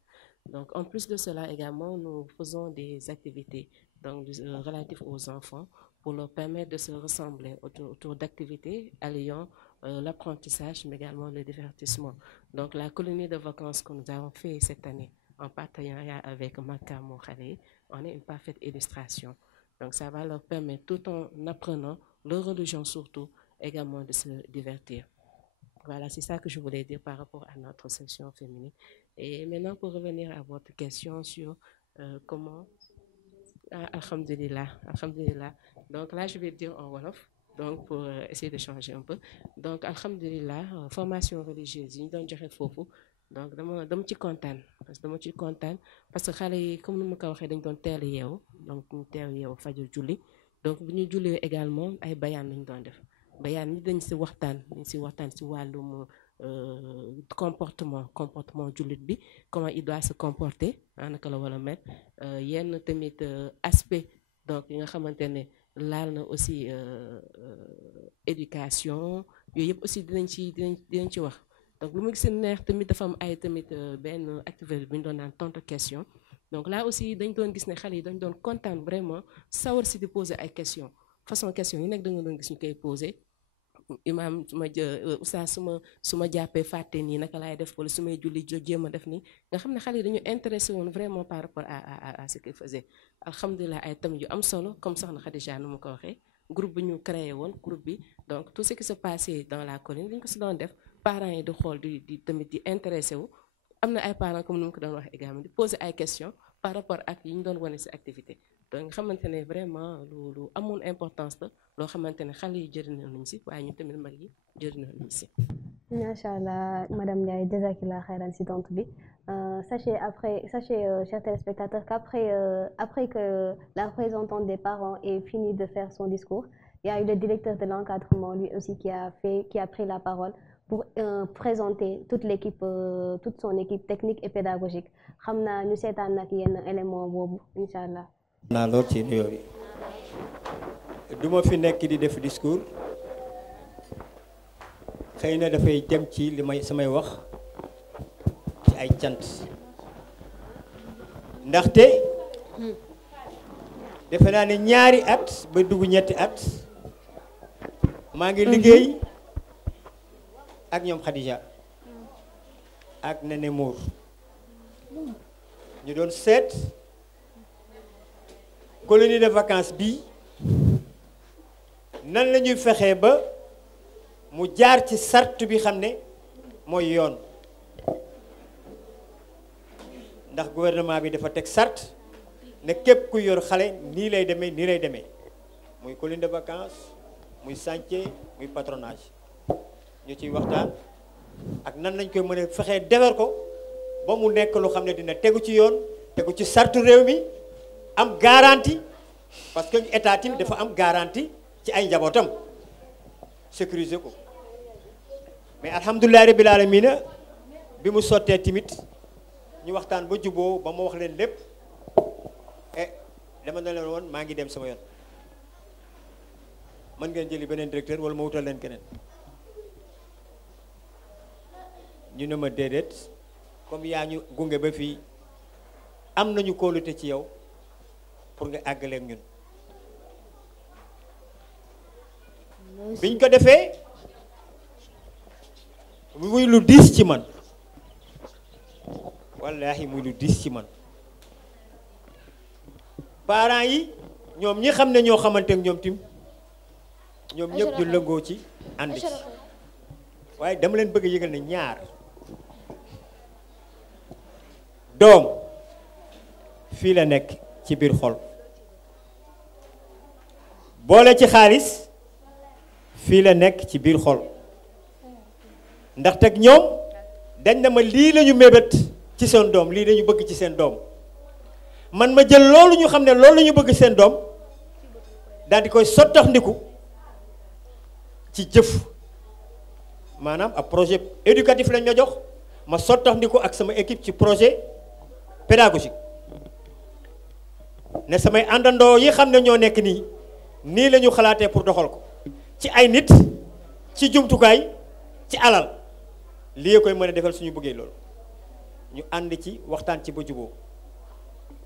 Donc, en plus de cela également, nous faisons des activités donc, relatives aux enfants pour leur permettre de se ressembler autour d'activités alliant l'apprentissage, mais également le divertissement. Donc, la colonie de vacances que nous avons fait cette année, en partenariat avec Makamo Khale, on est une parfaite illustration. Donc, ça va leur permettre, tout en apprenant leur religion surtout, également de se divertir. Voilà, c'est ça que je voulais dire par rapport à notre section féminine. Et maintenant, pour revenir à votre question sur comment... Alhamdulillah, alhamdulillah. Donc là, je vais dire en Wolof, donc pour essayer de changer un peu. Donc, alhamdulillah, formation religieuse, ñu doon joxe foofu. Donc dama ci kontaan parce que xale yi comme ni ma ko waxee dañ doon teel a yeewu donc ñu teel yeewu fajar julli donc bu ñu jullee également ay bayaan lañ doon def bayaan ñi dañ si waxtaan si wàllum comportement jullit bi comment il doit se comporter naka la war a mel yenn tamit aspect donc yi nga xamante ne laal na aussi éducation yooyu yëpp aussi dinañ ci wax. Donc, lu ma gis neex tamit dafa am ay tamit benn activité bi ñu doon naan tontu question donc là aussi dañ doon gis ne xale yi dañ doon kontaan vraiment sawar si di poser ay question façon question yi nekk da nga doon gis ñu koy poser imaam oustaz su ma jàppee fàtte nii naka laay def wala su may julli jéem a def nii nga xam ne xale yi dañu intéressé woon vraiment par rapport à ce qu'il faisait alhamdulilah ay thèmes yu am solo comme soxna Khadija nu ma ko waxee groupe bi ñu créé woon groupe bi donc tout ce qui se passait dans la colline dañ ko si doon def parents yi di xool di tamit di intéressé wu am na ay parents comme ni ma ko doon wax également di poser ay questions par rapport ak yi ñu doon wane si activité donc nga xamante ne vraiment lu amoon importance la loo xamante ne xale yi jëriñoo nañu si waaye ñu tamit mag yi jëriñoo nañu si. Macha Allah, Madame Ndiaye, jazakillah khairan si tontu bi. Sachez, chers téléspectateurs, après que la représentante des parents ait fini de faire son discours, il y a eu le directeur de l'encadrement, lui aussi, qui a pris la parole pour présenter toute son équipe technique et pédagogique. xam naa ñu seetaan nag yenn élément boobu incha allah. naa lool ci nuyoo bi du ma fi nekk di def discours xëy na dafay dem ci li may samay wax ci ay cant ndaxte defe naa ne ñaari at ba dugg ñetti at maa ngi liggéey ak ñoom Khadija ak Nene Mour ñu doon seet colonie de vacances bi nan la ñuy fexee ba mu jaar ci sart bi xam ne mooy yoon ndax gouvernement bi dafa teg sart ne képp ku yor xale nii lay demee muy colonie de vacances muy chantier muy patronage ñu ciy waxtaan ak nan lañ koy mën a fexee defar ko ba mu nekk lu xam ne dina tegu ci yoon tegu ci sartu réew mi am garantie parce que état tamit dafa am garantie ci ay njabootam sécuriser ko mais alhamdulilah rabbil alamina bi mu sottee tamit ñu waxtaan ba juboo ba ma wax leen lépp dama na leen woon maa ngi dem sama yoon mën ngeen jëli beneen directeur wala ma wutal leen keneen ñu ne ma déedéet comme yaa ñu gunge ba fii am nañu kóolute ci yow pour nga àggaleeg ñun biñ ko defee muy lu diis ci man wallaahi muy lu diis ci man parents yi ñoom ñi xam ne ñoo xamante ak ñoom tim ñoom ñëpp ñu lëngoo ci ànd ci waaye dama leen bëgg a yëgal ne ñaar doom fii la nekk ci biir xol boole ci xaalis fii la nekk ci biir xol ndaxte ak ñoom dañ na ma lii lañu mébét ci seen doom lii lañu bëgg ci seen doom man ma jël loolu ñu xam ne loolu la ñu bëgg seen doom daal di koy sottax ndiku ci jëf maanaam ab projet éducatif lañ ma jox ma sottax ndi ko ak sama équipe ci projet pédagogique ne samay àndandoo yi xam ne ñoo nekk nii la ñu xalaatee pour doxal ko ci ay nit ci jumtukaay ci alal lii koy mën a defal suñu bëggee loolu ñu ànd ci waxtaan ci ba juboo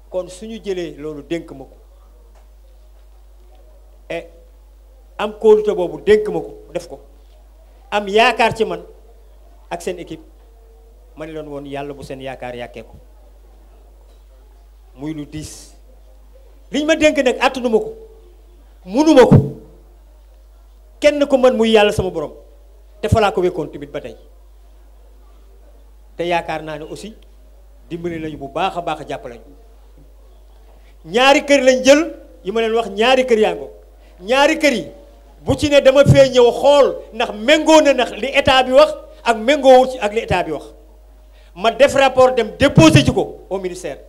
kon suñu jëlee loolu dénk ma ko et am kóolute boobu dénk ma ko def ko am yaakaar ci man ak seen équipe ma ne leen woon yàlla bu seen yaakaar yàkkee ko muy lu diis liñ ma dénk nag àttanuma ko munuma ko kenn ko mën muy yàlla sama borom te fa laa ko wekkoon tamit ba tey te yaakaar naa ne aussi dimbali nañu bu baax a baax a jàppale ñu ñaari kër lañ jël yi ma leen wax ñaari kër yaa ngoo ñaari kër yi bu ci ne dama fee ñëw xool ndax méngoo na ndax li état bi wax ak méngoowul ci ak li état bi wax ma def rapport dem déposé ci ko au ministère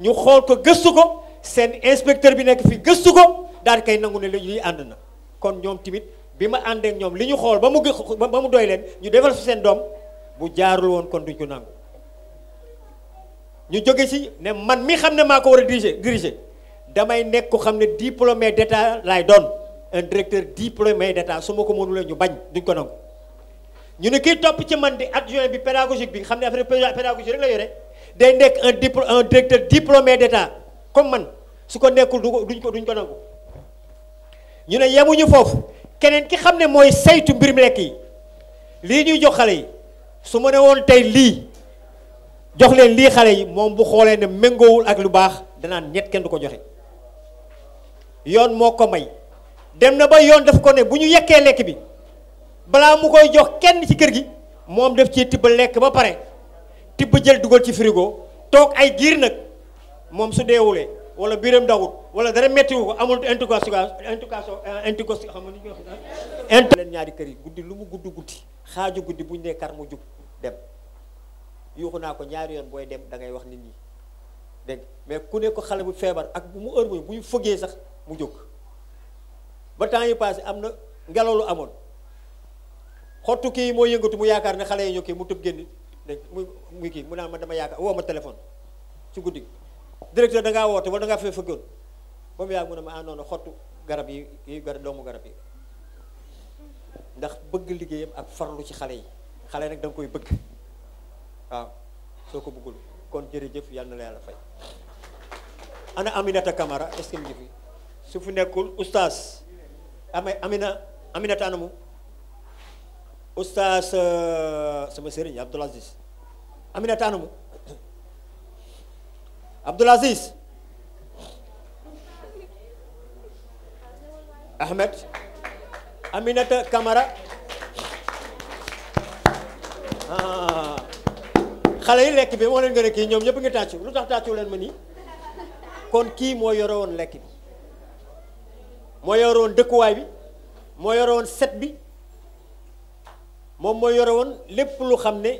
ñu xool ko gëstu ko seen inspecteur bi nekk fii gëstu ko daal di koy nangu ne li ànd na kon ñoom tamit bi ma ànd ak ñoom li ñu xool ba mu doy leen ñu defal fi seen doom bu jaarul woon kon duñ ko nangu ñu jóge ci ne man mi xam ne maa ko war a diriger damay nekk ko xam ne diplômé d'état laay doon un directeur diplômé d'état su ma ko mënulee ñu bañ duñ ko nangu ñu ne kii topp ci man di adjoint bi pédagogique bi xam ne affaire pédagogique rek la yore day nekk un directeur diplômé d'état comme man su ko nekkul duñ ko nangu ñu ne yemuñu foofu keneen ki xam ne mooy saytu mbirum lekk yi lii ñuy jox xale yi su ma ne woon tey lii jox leen lii xale yi moom bu xoolee ne méngoowul ak lu baax danaan ñett kenn du ko joxe yoon moo ko may dem na ba yoon daf ko ne bu ñu yekkee lekk bi balaa mu koy jox kenn ci kër gi moom def ci tibb lekk ba pare tibb jël dugal ci frigo toog ay giir nag moom su deewulee wala biiram dawut wala dara mettiwu ko amul leen ñaari kër yi guddi lu mu guddi xaaju guddi bu ñu nee kar mu jug dem yuuxu naa ko ñaari yoon booy dem da ngay wax nit ñi dégg mais ku ne ko xale bu feebar ak bu mu heure bu ñu fëggee sax mu jóg ba temps yi passé am na ngelaw lu amoon xottu kii moo yëngatu mu yaakaar ne xale yi ñoo kii mu tëb génn dégg muy kii mu naan ma dama yaakaar woo ma téléphone ci guddi directeur da ngaa woote wala da ngaa fee fëggoon ba mu yàgg mu ne ma noonu xottu garab yi doomu garab yi ndax bëgg liggéeyam ak farlu ci xale yi xale nag da nga koy bëgg waaw soo ko bëggul kon jërëjëf yàlla na la yàlla fay. ana Aminata Camara est-ce que mu ngi fi su fi nekkul oustaz Aminata anamu oustaz sama sëriñ Abdoul Aziz Aminata anamu Abdoul Aziz Ahmed Aminata Camara xale yi lekk bi moo leen gën a kii ñoom ñëpp ngi tàccu lu tax tàccu leen ma nii kon kii moo yore woon lekk bi moo yore woon dëkkuwaay bi moo yore woon set bi moom moo yore woon lépp lu xam ne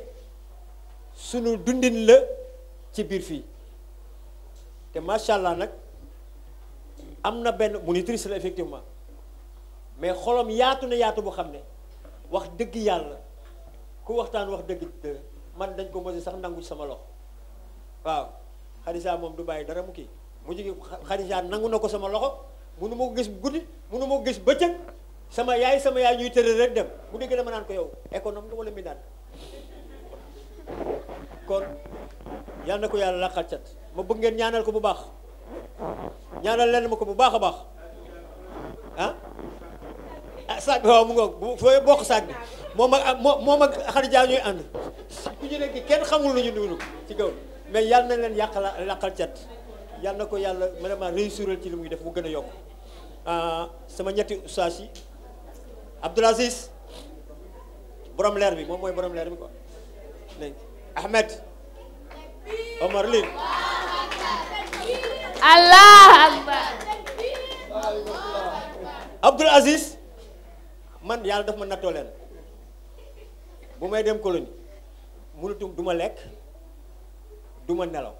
sunu dundin la ci biir fii te macha allah nag am na benn monitrice la effectivement mais xolom yaatu na yaatu bu xam ne wax dëgg yàlla ku waxtaan wax dëgg man dañ ko mos sax nangu ci sama loxo waaw Xadija moom du bàyyi dara mu kii mu jigi Xadija nangu na ko sama loxo munu ma ko gis guddi munu ma ko gis bëccëg sama yaay ñuy tëral rek dem bu dégg dama naan ko yow économe nga wala mbindaan kon yal na ko yàlla laqal cat ma bëgg ngeen ñaanal ko bu baax ñaanal leen ma ko bu baax a baax saag bi waaw mu ngoog fooy bokk saag bi moom ak Xadija ñuy ànd ku ñu nekk kenn xamul lu ñu dund ci kaw mais yal na leen laqal cat yal na ko yàlla vraiment réussiral ci li muy def mu gën a yokk sama ñetti ustaas yi Abdoul Aziz borom leer bi moom mooy borom leer bi quoi léegi Ahmed Omar Lin Allah akbar Abdoul Aziz man yàlla daf ma nattoo leen bu may dem colonie mënutum du ma lekk du ma nelaw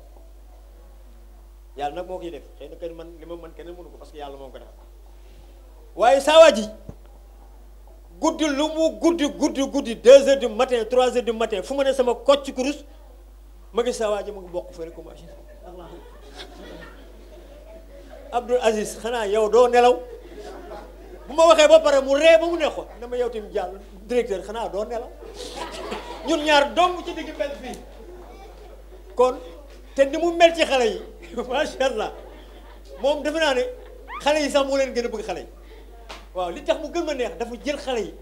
yàlla nag moo koy def xëy na kenn man li ma mën keneen mënu ko parce que yàlla moo ko def waaye saa waa ji guddi lu mu guddi 2h du matin 3h du matin fu ma ne sama kocc kurus ma gis sa waa ji mu ngi bokk fële commencé Abdoul Aziz xanaa yow doo nelaw bu ma waxee ba pare mu ree ba mu neexoon na ma yow tamit jàll directeur xanaa doo nelaw ñun ñaar dong ci digg mel fii kon te ni mu mel ci xale yi macha allah moom defe naa ne xale yi sax moo leen gën a bëgg xale yi waaw li tax mu gën ma neex dafa jël xale yi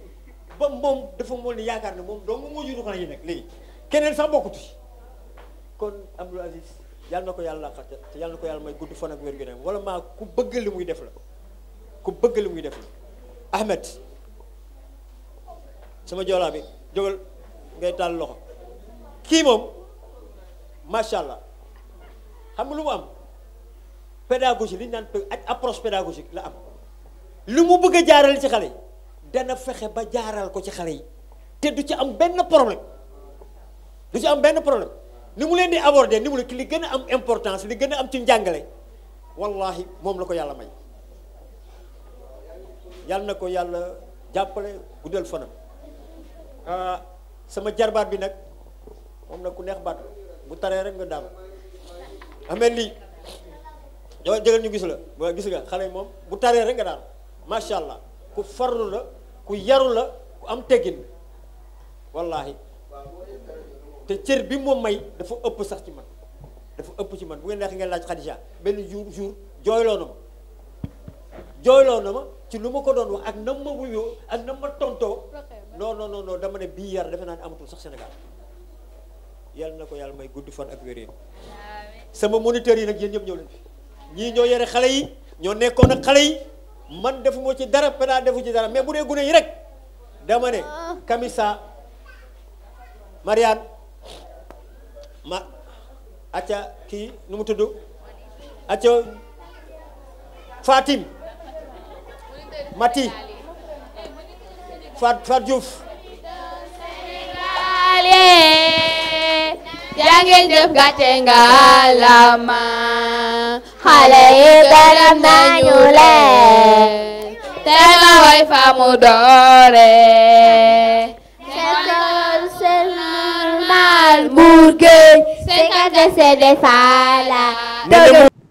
ba moom dafa moo ni yaakaar ne moom dong moo juru xale yi nekk léegi keneen sax bokkutu ci kon Abdoul Aziz yàlla na ko yàlla xat te yàlla na ko yàlla may gudd fan ak wér gu ne wala maa ku bëgg li muy def la ku bëgg li muy def la Ahmed sama joolaa bi jógal ngay taal loxo kii moom macha allah xam nga lu mu am pédagogie li ñu naan approche pédagogique la am lu mu bëgg a jaaral ci xale yi dana fexe ba jaaral ko ci xale yi te du ci am benn problème du ci am benn problème ni mu leen di aborder ni mu li gën a am importance li gën a am ci njàngale wallahi moom la ko yàlla may yàlla na ko yàlla jàppale guddal fanam sama jarbaat bi nag moom nag ku neex baat bu taree rek nga daal amee lii yow jëgal ñu gis la ba gis nga xale yi moom bu taree rek nga daal macha allah ku farlu la ku yaru la ku am teggin wallahi te cër bi moom may dafa ëpp sax ci man dafa ëpp ci man bu ngeen neex ngeen laaj Khadija benn jour jooyloo na ma ci lu ma ko doon wax ak nam ma wuyoo ak nam ma tontoo non dama ne bii yar defe naa ne amatul sax Sénégal yàlla na ko yàlla may gudd fan ak wér sama moniteurs yi nag yéen ñëpp ñëw leen fi ñii ñoo yore xale yi ñoo nekkoon ak xale yi man defu moo ci dara pena defu ci dara mais bu dee gune yi rek dama ne Kamisa Mariane ma acca kii nu mu tudd acca Fatim Mati Fat Diouf jangeen jëf gàcce ngalaama xale yi gërëm nañu leen te ma way fa mu doore c'est normal Bourgueil c'est des fala.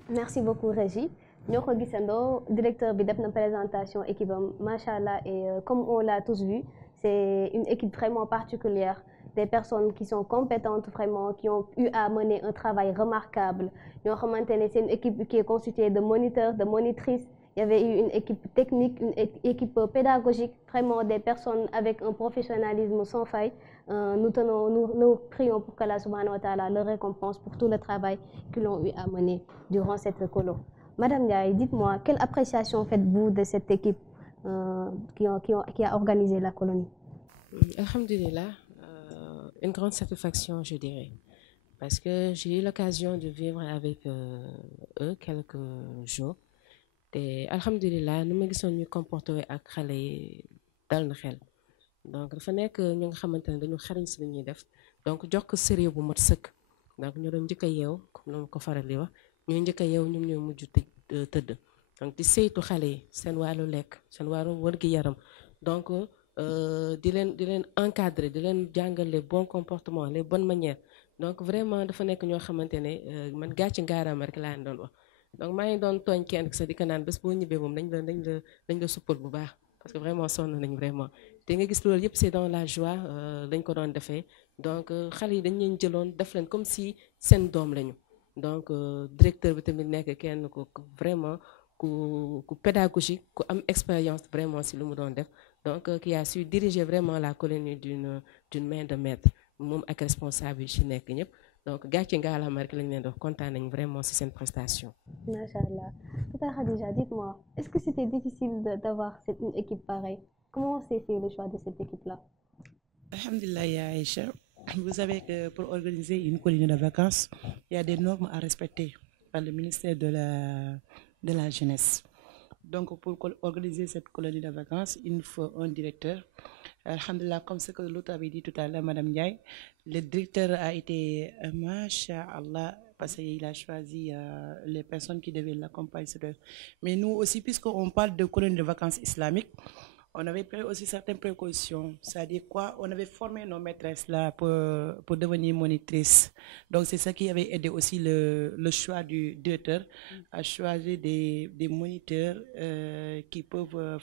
Merci beaucoup Régie. ñoo ko gisandoo directeur bi def na présentation équipe am macha allah et comme on l'a tous vu c'est une équipe vraiment particulière. Des personnes qui sont compétentes vraiment, qui ont eu à mener un travail remarquable. C'est une équipe qui est constituée de moniteurs, de monitrices. Il y avait eu une équipe technique, une équipe pédagogique, vraiment des personnes avec un professionnalisme sans faille. Nous prions pour qu'Allah subhanahu wa ta'ala leur récompense pour tout le travail qu'ils ont eu à mener durant cette colo. Madame Ndiaye, dites-moi, quelle appréciation faites-vous de cette équipe qui a organisé la colonie? Alhamdulillah. Une grande satisfaction, je dirais, parce que j'ai eu l'occasion de vivre avec eux quelques jours. Et alhamdulillah, nous me sommes comportés avec les dal na xel. Donc dafa nek ñu nga xamantene dañu xariñ ci li ñuy def. Donc jox ko sérieux bu mat sëkk. Donc ñu doon njëkk a yeew comme nous ko faral di wax, ñu njëkk a yeew ñoom ñoo mujj tëdd. Donc di saytu xale yi seen wàllu lekk, seen wàllu wërgu yaram. Donc di leen encadrer di leen jàngal les bons comportements les bonnes manières donc vraiment dafa nekk ñoo xamante ne man gàcce ngaaraam rek laa doon wax donc maa ngi doon tooñ kenn sax di ko naan bés boo ñibbee moom dañ la suppal bu baax parce que vraiment sonn nañ vraiment te nga gis loolu yëpp c'est dans la joie lañ ko doon defee donc xale yi dañ leen jëloon def leen comme si seen doom lañu donc directeur bi tamit nekk kenn ku vraiment ku pédagogique ku am expérience vraiment si lu mu doon def donc qui a su diriger vraiment la colonie d'une main de maître moom ak responsable yi ci nekk ñëpp donc gàcce ngaalaama rek lañ leen dox kontaan nañ vraiment ci seen prestation. Machallah. Tata Khadija, dites-moi, est-ce que c'était difficile d'avoir une équipe pareille? Comment s'est fait le choix de cette équipe-là? Alhamdulillah, ya Aïcha. Vous savez que pour organiser une colonie de vacances, il y a des normes à respecter par le ministère de la Jeunesse. Donc, pour organiser cette colonie de vacances, il faut un directeur. Alhamdulillah, comme ce que l'autre avait dit tout à l'heure, Madame Ndiaye, le directeur a été, masha'Allah, parce qu'il a choisi les personnes qui devaient l'accompagner. Mais nous aussi, puisqu'on parle de colonie de vacances islamiques, on avait pris aussi certaines précautions. C'est-à-dire quoi? On avait formé nos maîtresses là pour devenir monitrices. Donc c'est ça qui avait aidé aussi le choix du directeur à choisir des moniteurs qui peuvent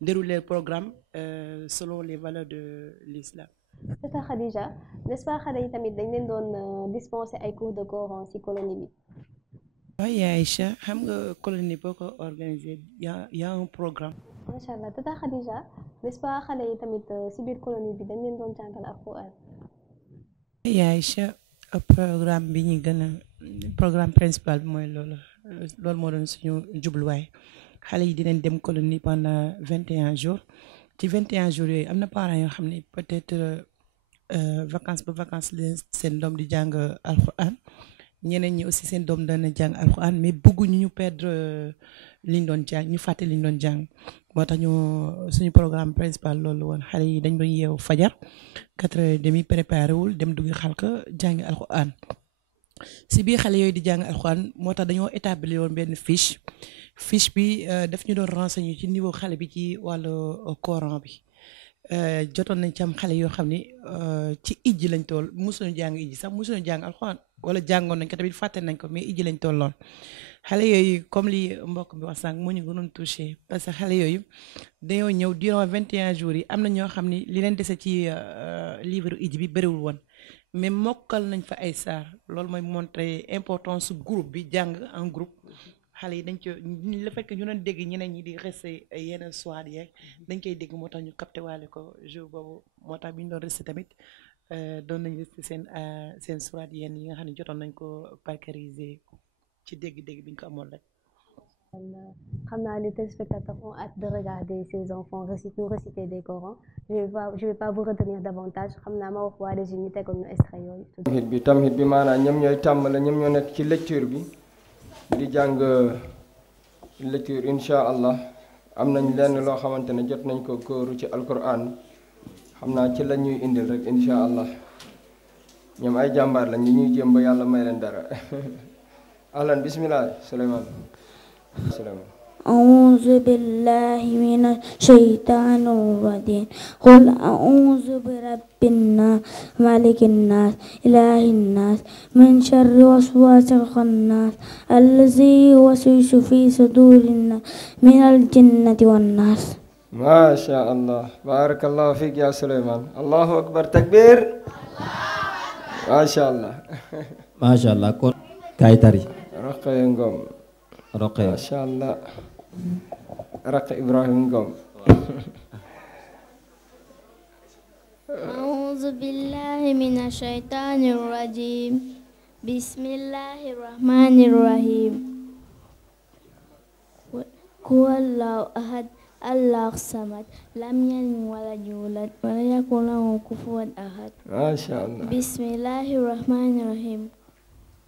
dérouler le programme selon les valeurs de l'islam. Tata Khadija, n'est-ce pas xale yi tamit dañ leen doon dispenser ay cours de Coran ci colonie bi? Oui Aïcha, xam nga colonie boo ko organisé y a un programme. Macha Allah. Tata Khadija, n'est-ce pas xale yi tamit ci biir colonie bi dañ leen doon jàngal Alxuraan? Oui Aïcha, programme bi ñu gën a programme principal bi mooy loolu moo doon suñu jubluwaay. Xale yi dinañ dem colonie pendant 21 jours. Ci 21 jours yooyu am na parents yoo xam ne peut-être vacances ba vacances seen doom di jàng Alxuraan. Ñeneen ñi aussi seen doom dana jàng Alxuraan mais bëgguñu ñu perdre liñ doon jàng ñu fàtte liñ doon jàng moo tax suñu programme principal loolu woon xale yi dañ doon yeewu fajar 4h30 préparé wul dem dugg xalka jàngi Alxuraan si biir xale yooyu di jàng Alxuraan moo tax dañoo établir woon benn fiche bi daf ñu doon renseigner ci niveau xale bi ci wàllu Coran bi jotoon nañ ci am xale yoo xam ne ci ijji lañ toll mosuñu jàng ijji sax mosuñu jàng Alxuraan wala jàngoon nañ ko tamit fàtte nañ ko mais ijji lañ tolloon xale yooyu comme li mbokk bi wax sànq moo ñu gënoon touché parce que xale yooyu dañoo ñëw durant 21 jours yi am na ñoo xam ne li leen dese ci livre ijji bi bëriwul woon mais mokkal nañ fa ay saar loolu mooy montrer importance su groupe bi jàng en groupe xale yi dañ ci le fait que ñu doon dégg ñeneen ñi di resté yeneen soir yeeg dañ koy dégg moo tax ñu capté waale ko jour boobu moo tax bi ñu doon resté tamit doon nañu resté seen soir yenn yi nga xam ne jotoon nañ ko parcariser ci dégg-dégg bi ñu ko amoon rek. xam naa les téléspectateurs ont hâte de regarder ces enfants réciter des Corans. Je vais pas vous retenir davantage xam naa ma wax waa Régie ñu tegoon ñu extrait yooyu. tamhid bi maanaam ñoom ñooy tàmbale ñoom ñoo nekk ci lecture bi di jàng lecture incha allah am nañ lenn loo xamante ne jot nañ ko kóoru ci alquran xam naa ci la ñuy indil rek incha allah ñoom ay jàmbaar lañ li ñuy jéem ba yàlla may leen dara ahlan bismillah Souleymane. أعوذ بالله من الشيطان الرجيم قل أعوذ برب الناس ملك الناس إله الناس من شر وسواس الخناس الذي يوسوس في صدور الناس من الجنة والناس. ما شاء الله بارك الله فيك يا سليمان. الله أكبر تكبير. ما شاء الله. ما شاء الله كون كايتاري رقي نقوم رقي ما شاء الله رقي إبراهيم نقوم. أعوذ بالله من الشيطان الرجيم بسم الله الرحمن الرحيم هو الله أحد الله الصمد لم يلد ولم يولد ولم يكن له كفوا أحد. ما شاء الله. بسم الله الرحمن الرحيم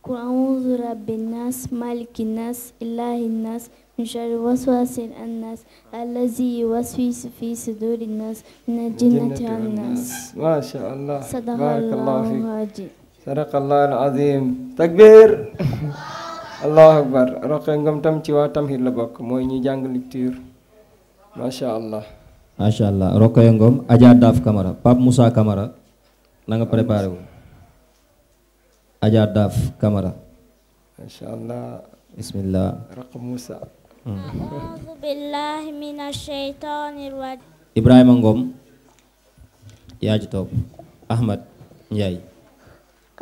قل أعوذ برب الناس مالك الناس إله الناس من شر وسواس الناس الذي يوسوس في صدور الناس من الجنة والناس. ما شاء الله. صدق بارك الله الله فيك. العظيم. صدق الله العظيم. تكبير. الله أكبر. رقي نقوم تم تيوا tamhid la bokk mooy ñi jàng lecture. ما شاء الله. ما شاء الله Rokhaya Ngom Adja Daf Camara Pape Moussa Camara na nga préparé wu Adja Daf Camara. ما شاء الله. بسم الله. رقم موسى. أعوذ بالله من الشيطان الرجيم. Ibrahima Ngom yaa ci topp Ahmad Ndiaye.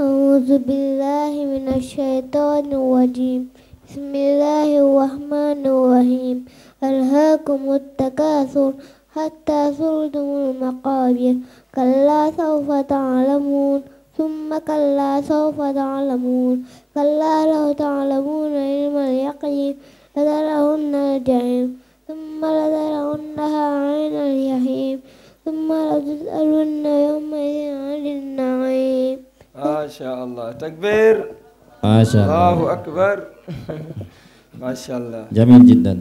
أعوذ بالله من الشيطان الرجيم بسم الله الرحمن الرحيم ألهاكم التكاثر حتى زرتم المقابر كلا سوف تعلمون ثم كلا سوف تعلمون كلا لو تعلمون علم اليقين لترون الجحيم ثم لترونها عين الجحيم ثم لتسألن يومئذ عن النعيم. ما شاء الله. تكبير. ما شاء الله. الله أكبر. ما شاء الله. جميل جدا.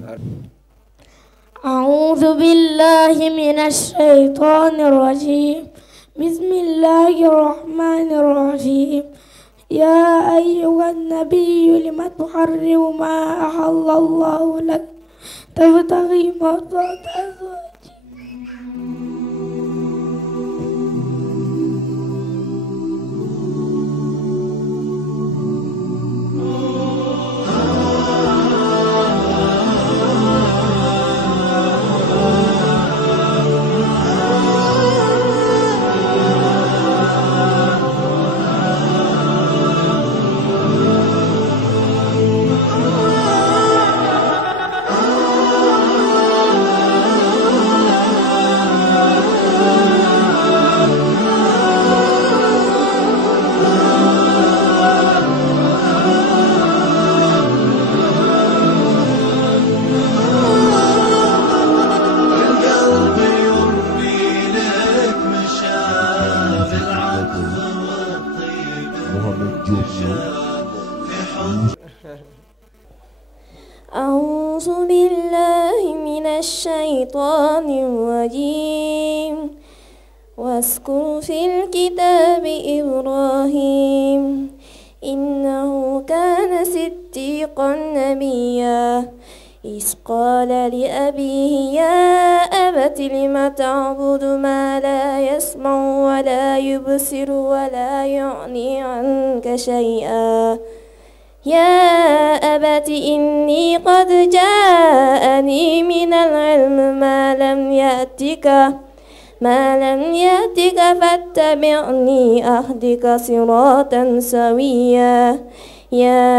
أعوذ بالله من الشيطان الرجيم بسم الله الرحمن الرحيم يا أيها النبي لم تحرم ما أحل الله لك تبتغي مرضات أزواجك الشيطان الرجيم واذكر في الكتاب إبراهيم إنه كان صديقا نبيا إذ قال لأبيه يا أبت لم تعبد ما لا يسمع ولا يبصر ولا يغني عنك شيئا يا أبت إني قد جاءني من العلم ما لم يأتك فاتبعني أهدك صراطا سويا يا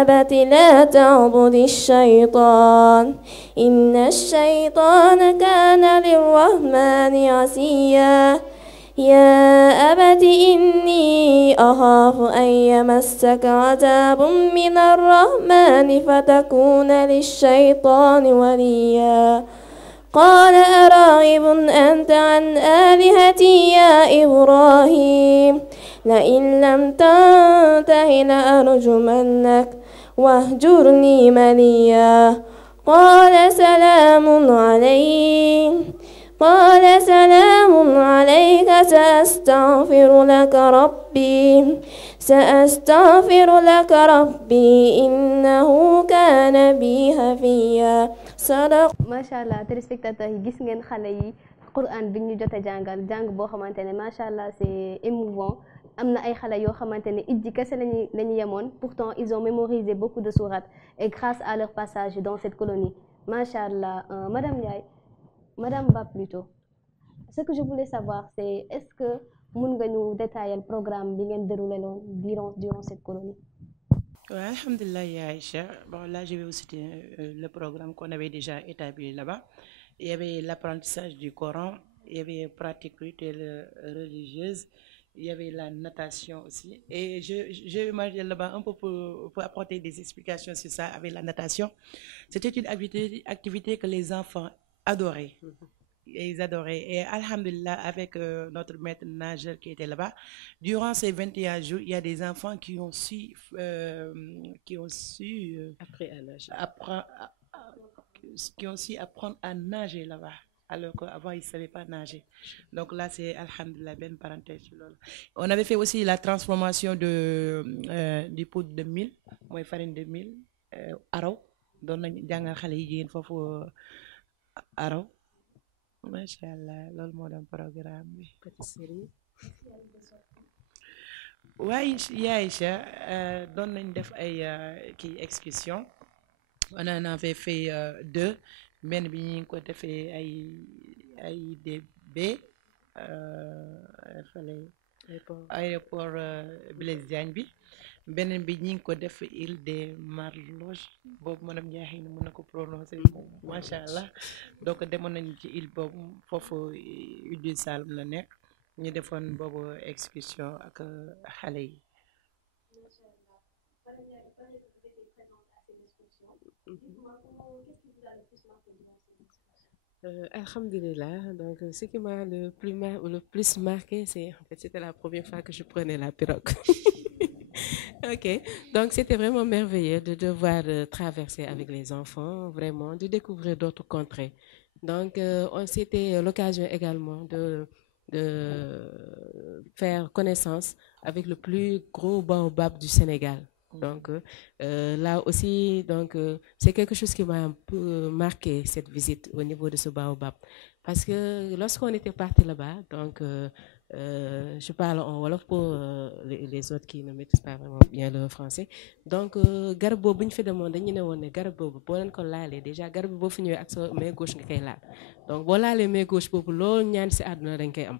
أبت لا تعبد الشيطان إن الشيطان كان للرحمن عصيا يا أبت إني أخاف أن يمسك عذاب من الرحمن فتكون للشيطان وليا قال أراغب أنت عن آلهتي يا إبراهيم لئن لم تنته لأرجمنك واهجرني مليا قال سلام عليك سأستغفر لك ربي إنه كان بي حفيا macha allah téléspectateurs yi gis ngeen xale yi Quran bi ñu jot a jàngal jàng boo xamante ne macha allah c'est émouvant am na ay xale yoo xamante ne ijji kese lañu yemoon pourtant ils ont mémorisé beaucoup de sourates et grâce à leur passage dans cette colonie macha allah madame Ndiaye madame Ba plutôt ce que je voulais savoir c'est est-ce que mun nga ñu détailler le programme bi ngeen déroulé loon durant cette colonie. Ouais, alhamdulillah, ya Aïcha. Bon, là, je vais vous citer le programme qu'on avait déjà établi là-bas. Il y avait l'apprentissage du Coran, il y avait pratique culturelle religieuse, il y avait la natation aussi. Et je vais m'arrêter là-bas un peu pour apporter des explications sur ça avec la natation. C'était une activité que les enfants adoraient. Ils adoraient. Et alhamdulillah, avec notre maître nageur qui était là-bas, durant ces 21 jours, il y a des enfants qui ont su apprendre à nager là-bas, alors qu'avant, ils ne savaient pas nager. Donc là, c'est alhamdulillah, ben parenthèse. On avait fait aussi la transformation du poudre de mil, moi farine de mil, araw. Donc, jangal xalé yi jigéen fofu araw. Machallah, loolu moo doon programme bi. Pâtisserie. waaye Aïcha doon nañ def ay excursion. On en avait fait 2. benn bi ñu ngi ko defee ay DB fale aéroport Blaise Diagne bi. beneen bi ñi ngi ko def île des Marloges boobu madame Ndiaye xëy na mën na ko prononcer macha allah donc demoon nañu ci île boobu foofu île du Saloum la nekk ñu defoon boobu excursion ak xale yi. Alhamdulillah, donc ce qui m'a le plus marqué, c'est en fait c'était la première fois que je prenais la pirogue. Ok, donc c'était vraiment merveilleux de devoir traverser avec les enfants, vraiment, de découvrir d'autres contrées. Donc c'était l'occasion également de faire connaissance avec le plus gros baobab du Sénégal. Donc là aussi, donc c'est quelque chose qui m'a un peu marqué cette visite au niveau de ce baobab, parce que lorsqu'on était parti là-bas, donc je parle en wolof pour les autres qui ne maîtrisent pas vraiment bien le français. Donc garab boobu bu ñu fi demoon dañu ne woon ne garab boobu boo leen ko laalee déjà garab bi boo fi ñëwee ak sa main gauche nga koy laal, donc boo laalee main gauche boobu loolu ñaan si àdduna dañ koy am.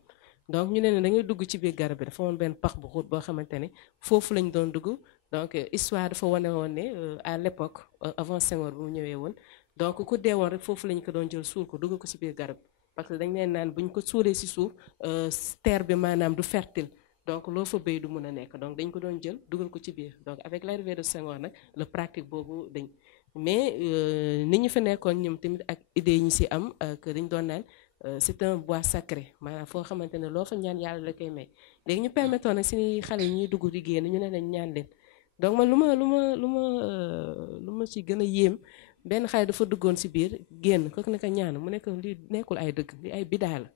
Donc ñu ne dañuy dugg ci biir garab bi dafa woon benn pax bu xóot boo xamante ne foofu lañ doon dugg. Donc histoire dafa wane woon ne à l'époque avant Senghor bu mu ñëwee woon donc ku dee woon rek foofu lañ ko doon jël suul ko dugg ko ci biir garab, parce que dañ leen naan buñ ko suulee ci suuf terre bi maanaam du fertile, donc loo fa béy du mun a nekk, donc dañ ko doon jël dugal ko ci biir. Donc avec l'arrivée de Senghor nag le pratique boobu dañ, mais ni ñu fa nekkoon ñoom tamit ak idée yi ñu ci am que dañ doon naan c'est un bois sacré, maanaam foo xamante ne loo fa ñaan yàlla la koy may. léegi ñu permettoon nag suñuy xale yi ñuy dugg di génn ñu ne leen ñaan leen. Donc man lu ma ci gën a yéem benn xale dafa duggoon si biir génn kooku ne ko ñaan mu nekk lii nekkul ay dëgg li ay bidaa la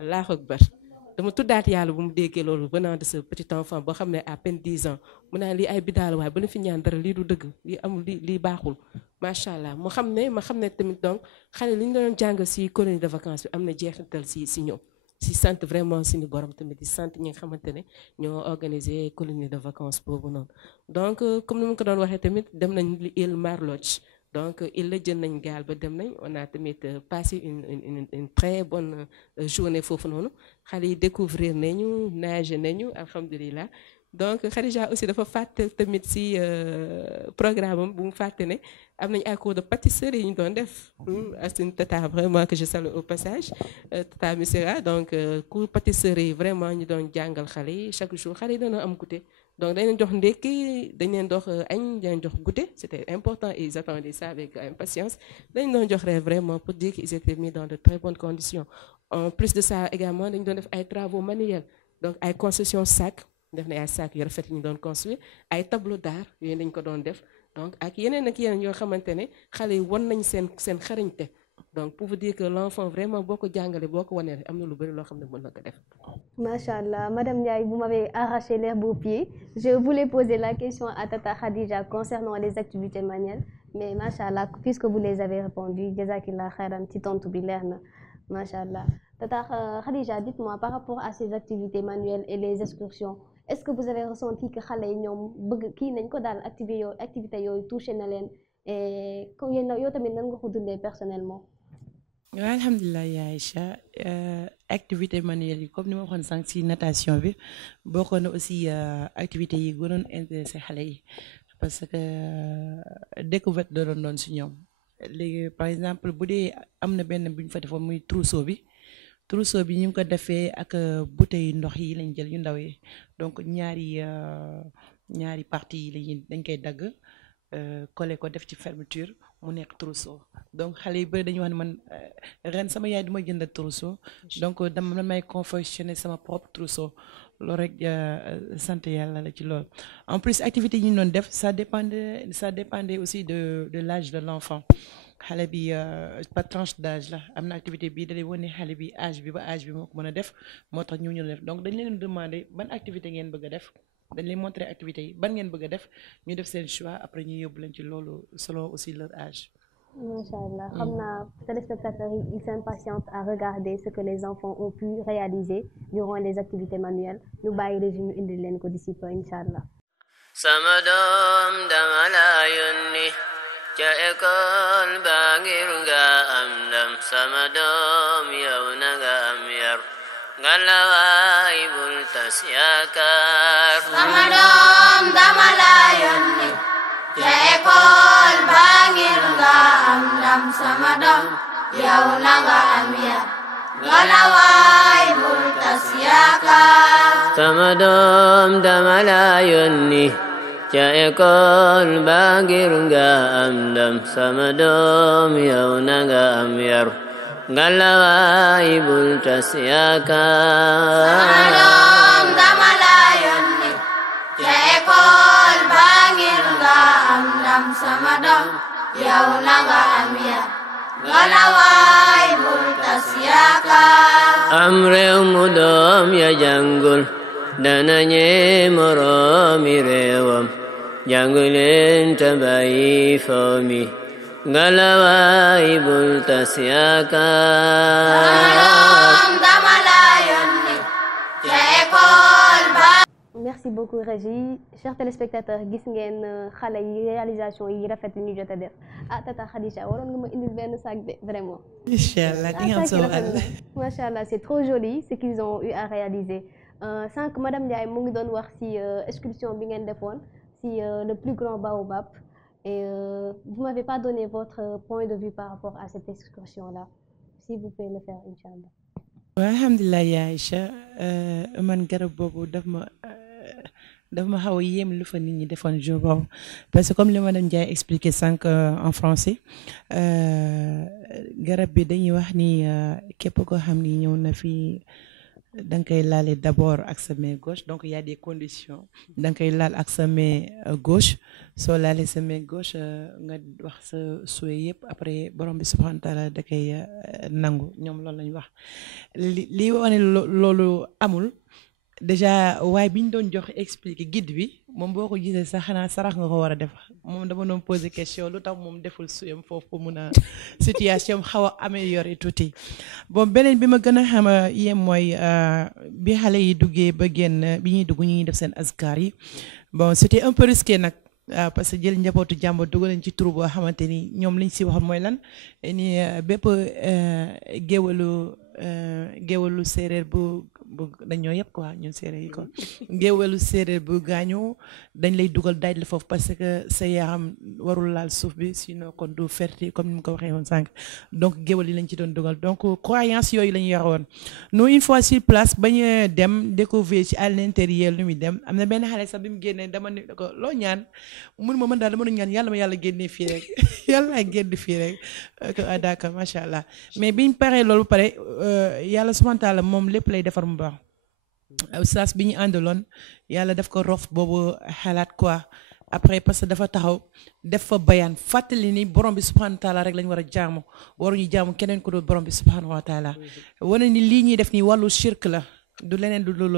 Allahu akbar dama tuddaat yàlla bu mu déggee loolu venant de ce petit enfant boo xam ne à peine 10 ans mu naan lii ay bidaa la waaye ba na fi ñaan dara lii du dëgg lii amul lii baaxul macha allah ma xam ne tamit donc xale li ñu doon jàng si colonie de vacances bi am na jeexital si ñoom si sant vraiment suñu borom tamit di sant ñi nga xamante ne ñoo organiser colonie de vacances boobu noonu donc comme ni ma ko doon waxee tamit dem nañ li île Marlodge donc il la jël nañ gaal ba dem nañ on a tamit passé une très bonne journée foofu noonu xale yi découvrir nañu nager nañu alhamdulilah donc Khadija aussi dafa fàtte tamit si programme am bu mu fàtte ne am nañ ay cours de pâtisserie yi ñu doon def c'est une tata vraiment que je salue au passage tata Missira donc cours pâtisserie vraiment ñu doon jàngal xale yi chaque jour xale yi doon am goûter donc dañ leen jox ndekki dañ leen dox añ dañ leen jox goûter c'était important et ils attendaient ça avec impatience dañ doon jox rek vraiment pour dire qu'ils étaient mis dans de très bonnes conditions en plus de ça également dañ doon def ay travaux manuels donc ay construction sac def na ay sac yu rafet ñu doon construire ay tableau d'art yooyu dañ ko doon def donc ak yeneen yoo xamante ne xale yi won nañ seen xarañte donc pour vous dire que l'enfant vraiment boo ko jàngalee boo ko wanee am na lu bëri loo xam ne mën na ko def. Macha Allah, Madame Ndiaye, vous m'avez arraché l'herbe aux pieds. Je voulais poser la question à Tata Khadija concernant les activités manuelles, mais Macha Allah, puisque vous les avez répondu, Jazakillah khairan, ci tontu bi leer na, Macha Allah. Tata Khadija, dites-moi par rapport à ces activités manuelles et les excursions, est-ce que vous avez ressenti que xale yi ñoom bëgg kii nañ ko daal activité yooyu touché na leen et comme yow tamit nan nga ko dundee personnellement? waaw alhamdulilah yaa Aïcha activité manuelle yi comme ni ma waxoon sànq si natation bi bokkoon na aussi activité yi gënoon intéressé xale yi parce que découverte da doon si ñoom léegi par exemple bu dee am na benn bu ñu fa defoon muy trousseau bi ñu ngi ko defee ak bouteille ndox yi lañ jël yu ndaw yi donc ñaari parties yi dañ koy dagg collé ko def ci fermeture mu nekk trousseau donc xale yu bëri dañuy wax ne man ren sama yaay duma jënd trousseau donc dama may confectionner sama propre trousseau loolu rek sant yàlla la ci loolu en plus activité yi ñu doon def ça dépendait aussi de l'âge de l'enfant xale bi pas tranche d'âge la am na activité bii dalay wane xale bi âge bi ba âge bi moo ko mën a def moo tax ñu def donc dañ leen demander ban activité ngeen bëgg a def dañ leen montrer activité yi ban ngeen bëgg a def ñu def seen choix après ñu yóbbu leen ci loolu selon aussi leur âge. Macha Allah, xam naa téléspectateurs ils s'impatientent à regarder ce que les enfants ont pu réaliser durant les activités manuelles ñu bàyyi régi ñu indi leen ko d'ici peu incha allah. sama doom dama la yónni ca école ba ngir nga am ndam sama doom yow na nga am yar ngalla waay bul tas yaakaar. sama doom dama la yónni ca école ba ngir nga am ndam sama doom yow na nga am yar ngalla waay bul tas yaakaar. sama doom dama la yónni ca école ba ngir nga am ndam sama doom yow na nga am yar ngalla waay bul tas yaakaar. sama doom dama la yónni ca école ba ngir nga am ndam sama doom yow na nga am yar ngalla waay bul tas yaakaar. am réew mu doom ya jàngul dana ñee moroomi réewam jàngu leen te bàyyi fo mi ngalla waay bul tas yaakaar. dama la yónni ca école ba. Merci beaucoup Régie. Chers téléspectateurs gis ngeen xale yi réalisation yi rafet yi ñu jot a def ah Tata Khadija waroon nga ma indil benn sac de vraiment. Inch'Allah di nga am solo Allah. Macha Allah, c'est trop joli ce qu'ils ont eu à réaliser. Sànq Madame Ndiaye mu ngi doon wax ci excursion bi ngeen defoon ci le plus grand baobab et vous m'avez pas donné votre point de vue par rapport à cette excursion là si vous pouvez le faire Inch'Allah. waaw alhamdulilah yaa Aïcha man garab boobu daf ma xaw a yéem lu fa nit ñi defoon jour boobu parce que comme li Madame Ndiaye expliqué sànq en français garab bi dañuy wax ni képp koo xam ni ñëw na fi da nga koy laale d'abord ak sa main gauche donc il y a des conditions da nga koy laal ak sa main gauche soo laalee sa main gauche nga wax sa souhait yëpp après borom bi subhanahu wa taala da koy nangu ñoom loolu lañ wax li wane loolu amul déjà waaye bi ñu doon jox expliquer guide bi moom boo ko gisee sax xanaa sarax nga ko war a def moom dama doon poser question lu tax moom deful suyam foofu pour mun a situation xaw a améliorer tuuti bon beneen bi ma gën a xam yem mooy bi xale yi duggee ba génn bi ñuy dugg ñu ngi def seen askar yi bon c'était un peu risqué nag waaw parce que jël njabootu jàmbur dugal leen ci tur boo xamante ni ñoom liñ si waxoon mooy lan ni bépp géwalu séeréer bu dañoo yëpp quoi ñun séeréer yi quoi géwalu séeréer bu gaañu dañ lay dugal daaj la foofu parce que sa yaram warul laal suuf bi sinon kon du fertile comme ni mu ko waxee woon sànq donc géwal yi lañ ci doon dugal donc croyance yooyu la ñu yore woon nous une fois sur place bañ dem découvrir ci à l'intérieur lu muy dem am na benn xale sax bi mu génnee dama ne ko loo ñaan mun ma mën daal dama doon ñaan yàlla ma yàlla génnee fii rek yàlla génn fii rek d'accord macha allah mais biñ paree loolu pare yàlla subhanahu wa taala moom lépp lay defar mu baax ustaas bi ñu àndaloon yàlla daf ko rof boobu xalaat quoi après parce que dafa taxaw def fa bayaan fàttali ni borom bi subhanahu wa taala rek lañ war a jaamu waruñu jaamu keneen ku dul borom bi subhanahu wa taala wane ni lii ñuy def nii wàllu shirk la du leneen du dul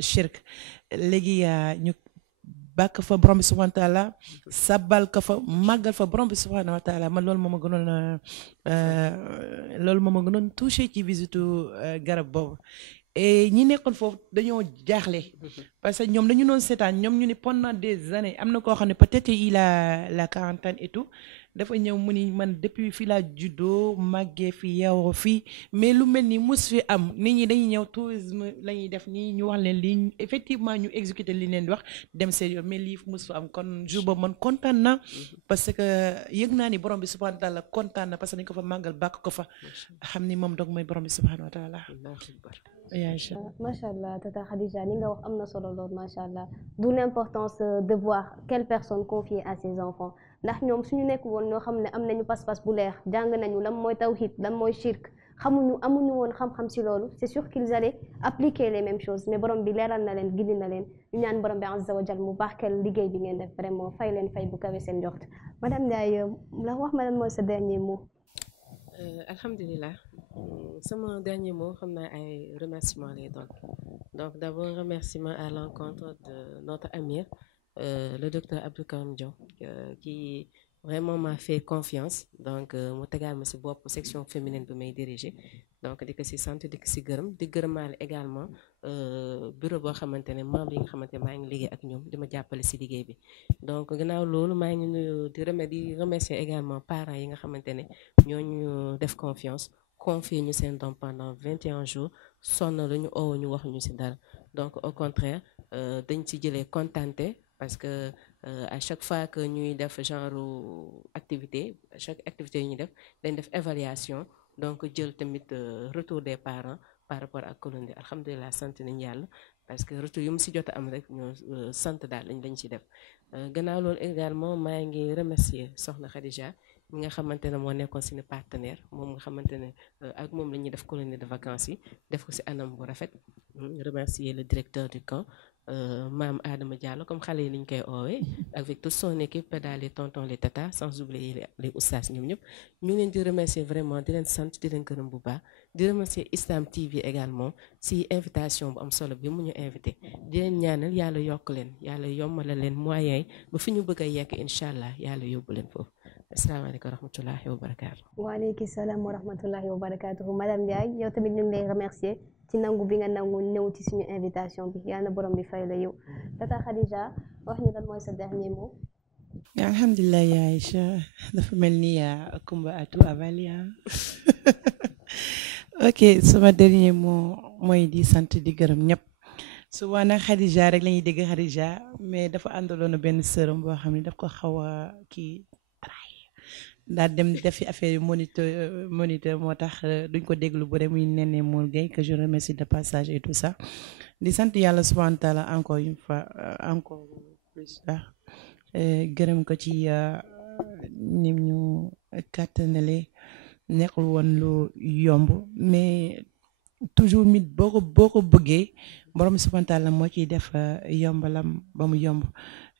shirk léegi ñu bàkk fa borom bi subhanahu wa taala sabbal ka fa màggal fa borom bi subhanahu wa taala man loolu moo ma gënoon touché ci visitu garab boobu et ñi nekkoon foofu dañoo jaaxle parce que ñoom dañu doon seetaan ñoom ñu ne pendant des années am na koo xam ne peut-être il a la quarantaine et tout dafa ñëw mu ni man depuis fii laa juddoo màggee fi yaroo fii mais lu mel ni mus fi am nit ñi dañuy ñëw tourisme la ñuy def nii ñu wax leen lii effectivement ñu exécuter li leen di wax dem seen yoon mais lii mus fi am kon jour boobu man kontaan na parce que yëg naa ni borom bi subhanahu wa taala kontaan na parce que dañ ko fa màggal bàkk ko fa xam ni moom dog mooy borom bi subhanahu wa taala. macha allah tata Khadija li nga wax am na solo lool macha allah d'où l'importance de voir quelle personne confier à ses enfants ndax ñoom suñu nekk woon ñoo xam ne am nañu pas-pas bu leer jàng nañu lan mooy tawhid lan mooy shirk amuñu woon xam-xam ci loolu c'est sûr qu'ils allaient appliquer les mêmes choses mais borom bi leeral na leen gindi na leen ñu ñaan borom bi azza wa jal mu barkeel liggéey bi ngeen def vraiment fay leen fay bu kawe seen njort madame Ndiaye la wax ma lan mooy sa dernier mot. Alhamdulillah sama dernier mot xam naa ay remerciements lay doon donc d'abord remerciement à l'encontre de notre amir le docteur Abdou Karim Diaw qui vraiment m'a fait confiance donc mu tegaal ma ci bopp section féminine bi may diriger donc di ko ci sant di ko ci gërëm di gërëmaale également bureau boo xamante ne membre yi nga xamante ne maa ngi liggéey ak ñoom di ma jàppale ci liggéey bi donc gannaaw loolu maa ngi nuyu di remercier également parents yi nga xamante ne ñooñu def confiance confier ñu seen doom pendant 21 jours sonn la ñu owu ñu waxuñu ci dara donc au contraire dañ ci jëlee contenté parce que à chaque fois que ñuy def genre activité chaque activité yu ñuy def dañ def évaluation donc jël tamit retour des parents par rapport ak colonie alhamdulilah sant nañ yàlla parce que retour yu mu ci jot a am rek ñoo sant daal lañ ci def gannaaw loolu également maa ngi remercier soxna Khadija mi nga xamante ne moo nekkoon suñu partenaire moom nga xamante ne ak moom la ñuy def colonie de vacances yi def ko ci anam bu rafet remercier le directeur du camp Maam Adama Diallo comme xale yi niñ koy oowee avec toute son équipe pédale les tontons les tatas sans oublier les oustaz ñoom ñëpp ñu ngi leen di remercier vraiment di leen sant di leen gërëm bu baax di remercier Islam TV également ci invitation bu am solo bi mu ñu invité di leen ñaanal yàlla yokk leen yàlla yombala leen moyens ba fi ñu bëgg a yegg incha allah yàlla yóbbu leen foofu asalaamaaleykum wa rahmatullahi wa barakaatu. waaleykum salaam wa rahmatullahi wa barakaatu madame Ndiaye yow tamit ñu ngi lay remercier ci nangu bi nga nangu ñëw ci suñu invitation bi yàlla na borom bi fay la yow tata Khadija wax ñu lan mooy sa dernier mot. alhamdulilah yaa Aïcha dafa mel ni Kumba a tout avalé ok sama dernier mot mooy di sant di gërëm ñëpp souvent nag Khadija rek la ñuy dégg Khadija mais dafa àndaloon benn sërëm boo xam ne daf ko xaw a kii daal dem defi affaire moniteur moo tax duñ ko déglu bu muy Néné Mour Gueye que je remercie de passage et tout ça di sant yàlla subhanahu wa taala encore une fois encore plus gërëm ko ci nim ñu kàttanale nekkul woon lu yomb mais toujours mit boo ko bëggee borom subhanahu wa taala moo ciy def yombalam ba mu yomb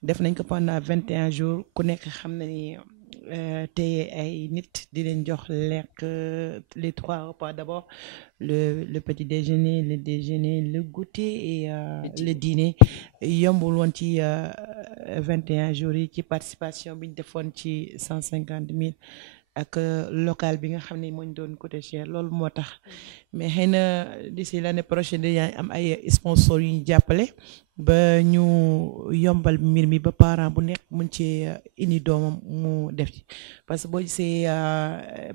def nañ ko pendant 21 jours ku nekk xam na ni te ay nit di leen jox lekk les 3 repas d'abord le petit déjeuner le déjeuner le goûter et le dîner yombul woon ci 21 jours yi ci participation bi ñu defoon ci 150 000 ak local bi nga xam ne moo ñu doon côté cher loolu moo tax mais xëy na d'ici l'année prochaine dañu am ay sponsors yu ñu jàppale ba ñu yombal mbir mi ba parent bu nekk mën ci indi doomam mu def ci parce que boo gisee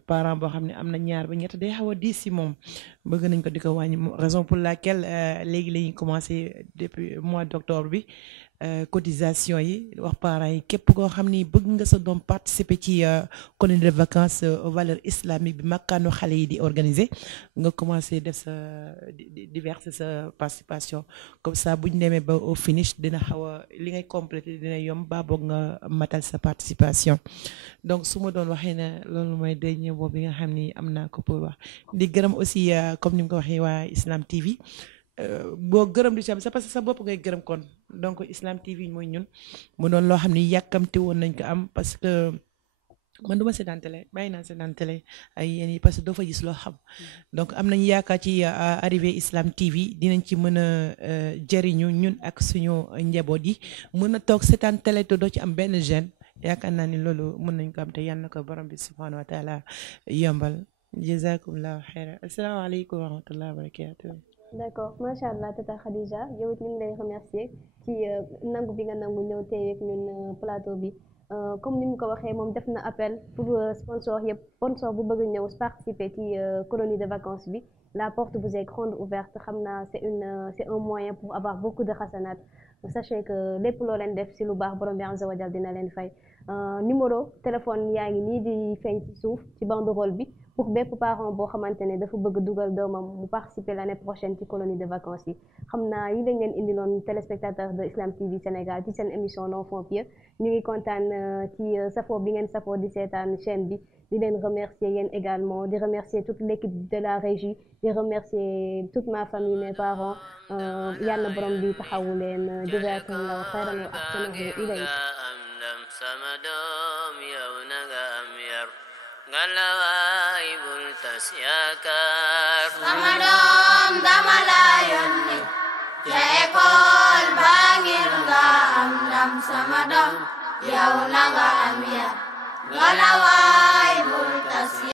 parent boo xam ne am na ñaar ba ñett day xaw a diis si moom bëgg nañ ko di ko wàññi raison pour laquelle léegi la ñuy commencé depuis mois d'octobre bi cotisation yi wax parents yi képp koo xam ni bëgg nga sa doom participer ci colonie de vacances valeur islamique bi makkaanu xale yi di organiser nga commencé def sa di verser sa participation comme ça bu ñu demee ba au finish dina xaw a li ngay compléter dina yomb ba boog nga matal sa participation donc su ma doon waxee ne loolu mooy dernier boobu bi nga xam ni am naa ko pour wax di gërëm aussi comme ni mu ko waxee waa Islam TV boo gërëm di ci am c'est parce que sa bopp ngay gërëm kon donc Islam TV mooy ñun mu doon loo xam ni yàkkamte woon nañ ko am parce que man du ma seetaan télé bàyyi naa seetaan télé ay yéen yi parce que doo fa gis loo xam donc am nañu yaakaar ci arrivé Islam TV dinañ ci mën a jëriñu ñun ak suñu njaboot yi mën a toog seetaan télé te doo ci am benn gêne yaakaar naa ni loolu mën nañ ko am te yal na ko borom bi subhanahu wa taala yombal jazakumullahu xayran asalaamaaleykum wa rahmatullahi wa barakatuh. D'accord macha allah tata Khadija yow it ñu ngi lay remercier ci nangu bi nga nangu ñëw tey ak ñun plateau bi comme ni mu ko waxee moom def na appel pour sponsor yëpp sponsor bu bëgg ñëw participer ci colonie de vacances bi la porte vous est grande ouverte xam naa c'est un moyen pour avoir beaucoup de xasanaat sachez que lépp loo leen def si lu baax borom bi azza wa jal dina leen fay numéro téléphone yaa ngi nii di feeñ ci suuf ci banderole bi pour bépp parent boo xamante ne dafa bëgg dugal doomam mu participer l'année prochaine ci colonie de vacances yi xam naa yi lañ leen indiloon téléspectateurs de Islam TV Sénégal ci seen émission l'enfant pieux ñu ngi kontaan ci safoo bi ngeen safoo di seetaan chaîne bi di leen remercier yéen également di remercier toute l'équipe de la régie di remercier toute ma famille mes parents yàlla borom bi taxawu leen jazakumullahu khairan wa ahsanahu ilayk ngalawaay bul tas yaakaar sama doom dama la yónni ca école ba ngir nga am ndam sama doom yow na nga am yar ngalawaay